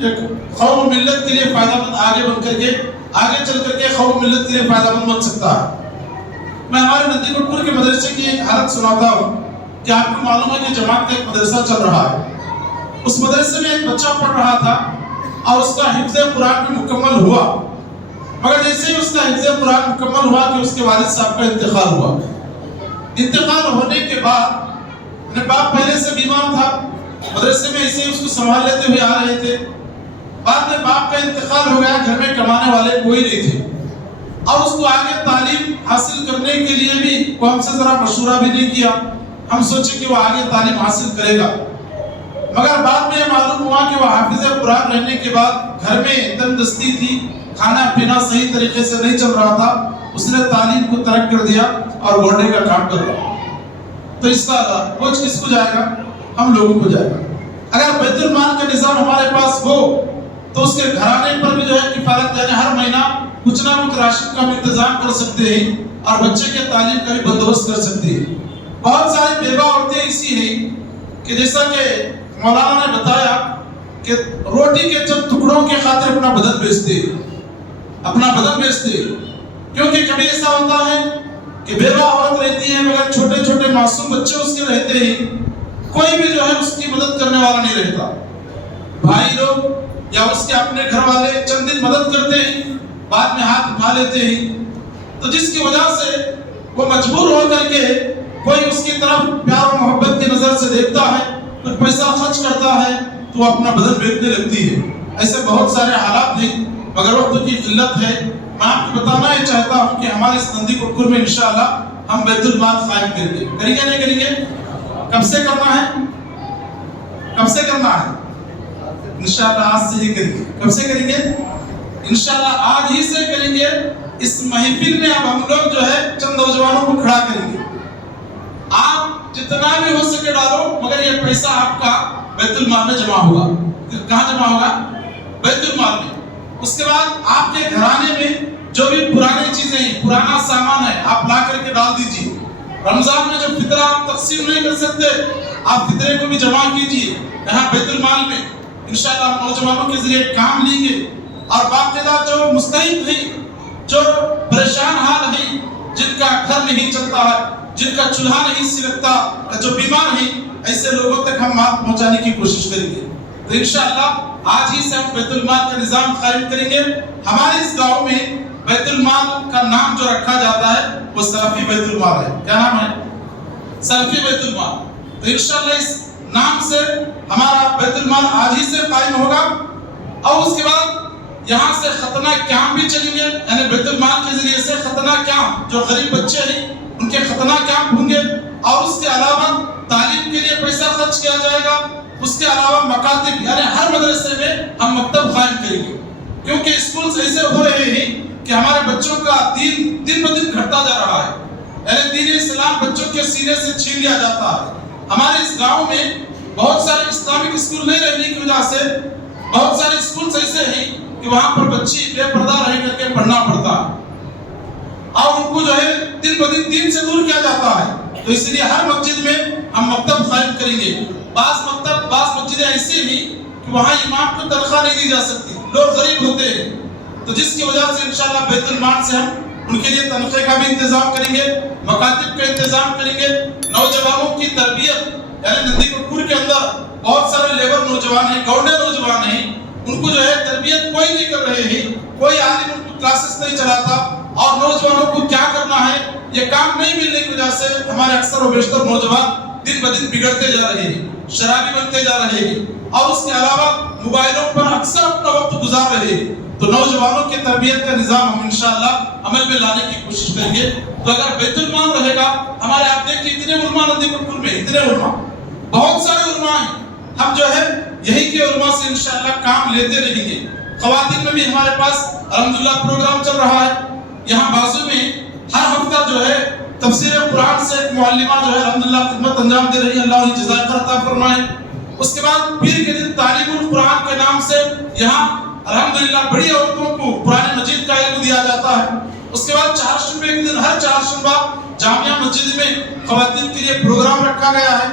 ایک قوم و ملت کے لیے فائدہ مند آگے چل کر کے قوم و ملت کے لیے فائدہ مند بن سکتا ہے۔ میں ہمارے ندی کوٹپور کے مدرسے کی ایک حالت سناتا ہوں کہ آپ کو معلوم ہے کہ جماعت کا ایک مدرسہ چل رہا ہے۔ اس مدرسے میں ایک بچہ پڑھ رہا تھا اور اس کا حفظ قرآن بھی مکمل ہوا، مگر جیسے ہی اس کا حفظ قرآن مکمل ہوا کہ اس کے والد صاحب کا انتقال ہوا۔ انتقال ہونے کے بعد باپ پہلے سے بیمار تھا، مدرسے میں ایسے ہی اس کو سنبھال لیتے ہوئے آ رہے تھے۔ بعد میں باپ کا انتقال ہو گیا، گھر میں کمانے والے کوئی نہیں تھے اور اس کو آگے تعلیم حاصل کرنے کے لیے بھی وہ ہم سے ذرا مشورہ بھی نہیں کیا۔ ہم سوچے کہ وہ آگے تعلیم حاصل کرے گا، مگر بعد میں معلوم ہوا کہ وہ حافظ قرآن رہنے کے بعد گھر میں تندرستی تھی، کھانا پینا صحیح طریقے سے نہیں چل رہا تھا، اس نے تعلیم کو ترک کر دیا اور گھوڑے کا کام کر رہا۔ تو اس کا بوجھ کس کو جائے گا؟ ہم لوگوں کو جائے گا۔ اگر بیت المال کا نظام ہمارے پاس ہو تو اس کے گھرانے پر بھی جو ہے کفالت، یعنی ہر مہینہ کچھ نہ کچھ راشن کا بھی انتظام کر سکتے ہیں اور بچے کے تعلیم کا بھی بندوبست کر سکتے ہیں۔ بہت ساری بیوہ عورتیں ایسی ہیں کہ جیسا کہ مولانا نے بتایا کہ روٹی کے چند ٹکڑوں کے خاطر اپنا بدن بیچتے، کیونکہ کبھی ایسا ہوتا ہے کہ بیوہ عورت رہتی ہے مگر چھوٹے چھوٹے معصوم بچے اس کے رہتے ہیں، کوئی بھی جو ہے اس کی مدد کرنے والا نہیں رہتا۔ بھائی لوگ یا اس کے اپنے گھر والے چند دن مدد کرتے ہیں، بعد میں ہاتھ اٹھا لیتے ہیں، تو جس کی وجہ سے وہ مجبور ہو کر کے کوئی اس کی طرف پیار و محبت کی نظر سے دیکھتا ہے، کچھ پیسہ خرچ کرتا ہے تو وہ اپنا بدن بیچنے لگتی ہے۔ ایسے بہت سارے حالات ہیں، مگر وقت کی قلت ہے۔ میں آپ کو بتانا یہ چاہتا ہوں کہ ہمارے اس نندی کوٹپور میں انشاءاللہ ہم بیت المال قائم کریں گے نہیں کریں گے؟ کب سے کرنا ہے؟ انشاءاللہ آج سے ہی کریں گے۔ کب سے کریں گے؟ انشاءاللہ آج ہی سے کریں گے۔ اس محفل میں اب ہم لوگ جو ہے چند نوجوانوں کو کھڑا کریں گے، آپ جتنا بھی ہو سکے ڈالو، مگر یہ پیسہ آپ کا بیت المال میں جمع ہوگا۔ کہاں جمع ہوگا؟ بیت المال میں۔ اس کے بعد آپ کے گھرانے میں جو بھی پرانی چیزیں ہیں، پرانا سامان ہے، آپ لا کر کے ڈال دیجیے۔ رمضان میں جب فطرہ آپ تقسیم نہیں کر سکتے، آپ فطرے کو بھی جمع کیجیے یہاں بیت المال میں۔ انشاءاللہ ہم نوجوانوں کے ذریعے کام لیں گے اور باقاعدہ جو مستحق ہیں، جو پریشان حال ہیں، جن کا گھر نہیں چلتا ہے، جن کا چولہا نہیں سلگتا، جو بیمار ہیں، ایسے لوگوں تک ہم مال پہنچانے کی کوشش کریں گے۔ تو انشاءاللہ آج ہی سے ہم بیت المال کا نظام قائم کریں گے۔ ہمارے اس گاؤں میں بیت المال کا نام جو رکھا جاتا ہے وہ سلفی بیت المال ہے۔ کیا نام ہے؟ سلفی بیت المال۔ تو انشاءاللہ اس نام سے ہمارا بیت المال آج ہی سے قائم ہوگا اور اس کے بعد یہاں سے ختنہ کیمپ بھی چلیں گے، یعنی بیت المال کے ذریعے سے ختنہ کیمپ، جو غریب بچے ہیں ان کے ختنہ کیمپ ہوں گے، اور اس کے علاوہ تعلیم کے لیے پیسہ خرچ کیا جائے گا۔ اس کے علاوہ مکاتب، یعنی ہر مدرسے میں ہم مکتب قائم کریں گے، کیونکہ اسکولز ایسے ہو رہے ہیں کہ ہمارے بچوں کا دن بدن گھٹتا جا رہا ہے، یعنی دین اسلام بچوں کے سینے سے چھین لیا جاتا ہے۔ ہمارے اس گاؤں میں بہت سارے اسلامک اسکول نہیں رہنے کی وجہ سے بہت سارے اسکولز ایسے ہیں کہ وہاں پر بچی بے پردہ رہ کر کے پڑھنا پڑتا ہے اور ان کو جو ہے دن بدن دین سے دور کیا جاتا ہے۔ تو اس لیے ہر مسجد میں ہم مکتب قائم کریں گے۔ بعض مسجدیں ایسی ہیں کہ وہاں امام کو تنخواہ نہیں دی جا سکتی، لوگ غریب ہوتے ہیں، تو جس کی وجہ سے انشاءاللہ بیت المال سے ہم ان کے لیے تنخواہ کا بھی انتظام کریں گے، مکاتب کا انتظام کریں گے۔ نوجوانوں کی تربیت، یعنی نندی کوٹپور کے اندر بہت سارے لیبر نوجوان ہیں، گورنر نوجوان ہیں، ان کو جو ہے تربیت کوئی نہیں کر رہے ہیں، کوئی عالم ان کو کلاسز نہیں چلاتا، اور نوجوانوں کو کیا کرنا ہے یہ کام نہیں ملنے کی وجہ سے ہمارے اکثر و بیشتر نوجوان دن بدن بگڑتے جا رہے ہیں، شرابی بنتے جا رہے ہیں، اور اس کے علاوہ موبائلوں پر اکثر اپنا وقت گزار رہے ہیں۔ تو نوجوانوں کی تربیت کا نظام ہم انشاءاللہ عمل میں لانے کی کوشش کریں گے۔ تو اگر بیت المال رہے گا، ہمارے آپ دیکھیں اتنے علماء نندی کوٹپور میں، اتنے علماء، بہت سارے علماء ہیں، ہم جو ہے یہی کے علماء سے انشاءاللہ کام لیتے رہیں گے۔ خواتین میں بھی ہمارے پاس الحمدللہ پروگرام چل رہا ہے، یہاں بازو میں ہر ہفتہ جو ہے تفسیر قرآن سے ایک معلمہ جو ہے الحمدللہ خدمت انجام دے رہی ہے، اللہ انہیں جزائے خیر عطا فرمائے۔ اس کے بعد پیر کے دن تعلیم القرآن کے نام سے یہاں الحمدللہ بڑی عورتوں کو قرآن مجید کا علم دیا جاتا ہے۔ اس کے بعد چہارشنبے کے دن ہر چہارشنبہ جامعہ مسجد میں خواتین کے لیے پروگرام رکھا گیا ہے۔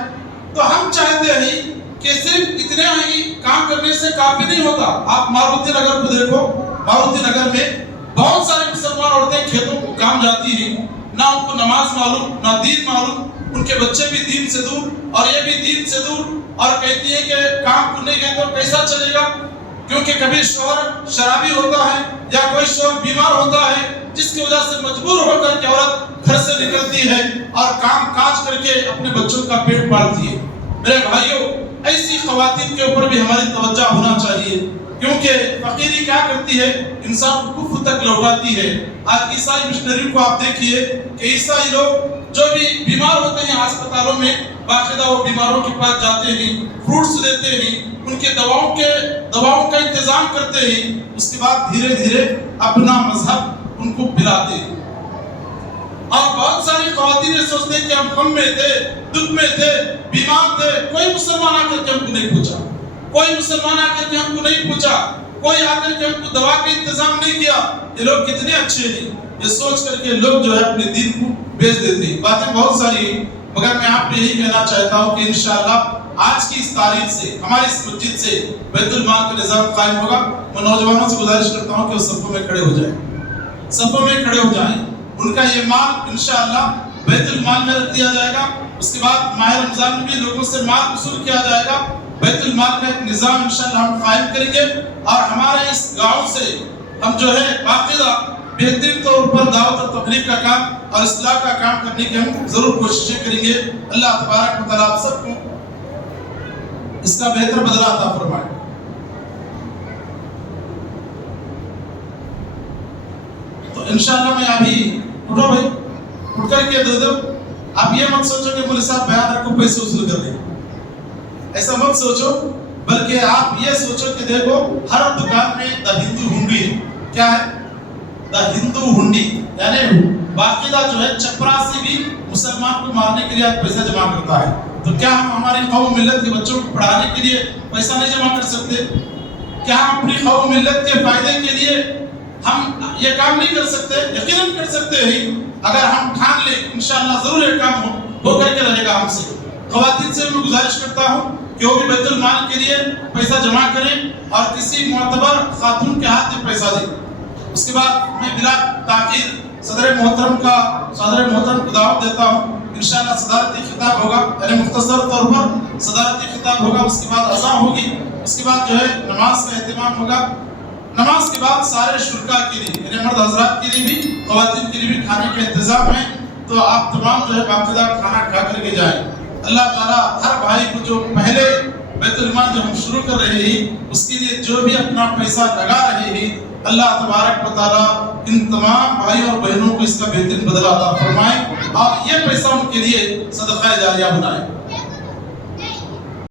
تو ہم چاہتے ہیں کہ صرف اتنے ہی کام کرنے سے کافی نہیں ہوتا. آپ ماروتی نگر کو دیکھو، ماروتی نگر میں بہت ساری مسلمان عورتیں کھیتوں کو کام جاتی ہیں، نہ ان کو نماز معلوم نہ دین معلوم، ان کے بچے بھی دین سے دور اور یہ بھی دین سے دور، اور کہتی ہے کہ کام کو نہیں گئے تو کیسا چلے گا، کیونکہ کبھی شوہر شرابی ہوتا ہے یا کوئی شوہر بیمار ہوتا ہے، جس کی وجہ سے مجبور ہو کر کے عورت گھر سے نکلتی ہے اور کام کاج کر کے اپنے بچوں کا پیٹ پالتی ہے. میرے بھائیوں، ایسی خواتین کے اوپر بھی ہماری توجہ ہونا چاہیے، کیونکہ فقیری کیا کرتی ہے، انسان کو کفر تک لوٹاتی ہے. آج عیسائی مشنری کو آپ دیکھیے کہ عیسائی لوگ جو بھی بیمار ہوتے ہیں اسپتالوں میں، باقاعدہ وہ بیماروں کے پاس جاتے ہیں، فروٹس دیتے ہیں، ان کے دواؤں کا انتظام کرتے ہیں، اس کے بعد دھیرے دھیرے اپنا مذہب ان کو پلاتے ہیں. اور بہت ساری خواتین یہ سوچتے ہیں کہ ہم غم میں تھے، دکھ میں تھے، بیمار تھے، کوئی مسلمان آ کر کے ہم کو نہیں پوچھا، کوئی مسلمان آ کر کے ہم کو نہیں پوچھا، کوئی آ کر کے ہم کو دوا کا انتظام نہیں کیا. یہ لوگ کتنے اچھے ہیں، یہ سوچ کر کے لوگ جو ہے اپنے دین کو بیچ دیتے ہیں. باتیں بہت ساری ہیں، مگر میں آپ کو یہی کہنا چاہتا ہوں کہ انشاءاللہ آج کی اس تاریخ سے ہماری اس مسجد سے بیت المال کا نظام قائم ہوگا. میں نوجوانوں سے گزارش کرتا ہوں کہ وہ صفوں میں کھڑے ہو جائیں، صفوں میں کھڑے ہو جائیں. ان کا یہ مال انشاءاللہ بیت المال میں رکھ دیا جائے گا. اس کے بعد ماہ رمضان میں بھی لوگوں سے مال وصول کیا جائے گا. بیت المال کا ایک نظام انشاءاللہ ہم قائم کریں گے، اور ہمارے اس گاؤں سے ہم جو ہے باقاعدہ بہترین طور پر دعوت اور تبلیغ کا کام اور اصلاح کا کام کرنے کی ہم ضرور کوششیں کریں گے. اللہ تبارک و تعالیٰ آپ سب کو اس کا بہتر بدلہ عطا فرمائے. تو انشاءاللہ میں ابھی اٹھو بھائی، اٹھ کر کے دے دو. آپ یہ مت سوچو کہ مولوی صاحب بیان رکھو پیسے وصول کر لیں، ایسا مت سوچو، بلکہ آپ یہ سوچو کہ دیکھو ہر دکان میں دا ہندو ہنڈی ہے. کیا ہے دا ہندو ہنڈی؟ یعنی باقاعدہ جو ہے چپراسی بھی مسلمان کو مارنے کے لیے آج پیسہ جمع کرتا ہے. تو کیا ہم ہماری قوم ملت کے بچوں کو پڑھانے کے لیے پیسہ نہیں جمع کر سکتے؟ کیا ہم اپنی قوم ملت کے فائدے کے لیے ہم یہ کام نہیں کر سکتے؟ یقیناً کر سکتے ہیں، اگر ہم ٹھان لیں انشاءاللہ ضرور یہ کام ہو کر کے رہے گا ہم سے. خواتین سے میں گزارش کرتا ہوں کہ وہ بھی بیت المال کے لیے پیسہ جمع کریں اور کسی معتبر خاتون کے ہاتھ میں پیسہ دیں. اس کے بعد میں بلا تاخیر صدر محترم کو دعوت دیتا ہوں. انشاءاللہ صدارتی خطاب ہوگا، یعنی مختصر طور پر صدارتی خطاب ہوگا، اس کے بعد اذان ہوگی، اس کے بعد جو ہے نماز کا اہتمام ہوگا. نماز کے بعد سارے شرکاء کے لیے، یعنی مرد حضرات کے لیے بھی خواتین کے لیے بھی کھانے کا انتظام ہے. تو آپ تمام جو ہے باقاعدہ کھانا کھا کر کے جائیں. اللہ تعالیٰ ہر بھائی کو جو پہلے بیت المال جو ہم شروع کر رہے ہیں اس کے لیے جو بھی اپنا پیسہ لگا رہے ہیں، اللہ تبارک و تعالیٰ ان تمام بھائیوں اور بہنوں کو اس کا بہترین بدلہ عطا فرمائے اور یہ پیسہ ان کے لیے صدقہ جاریہ بنائے.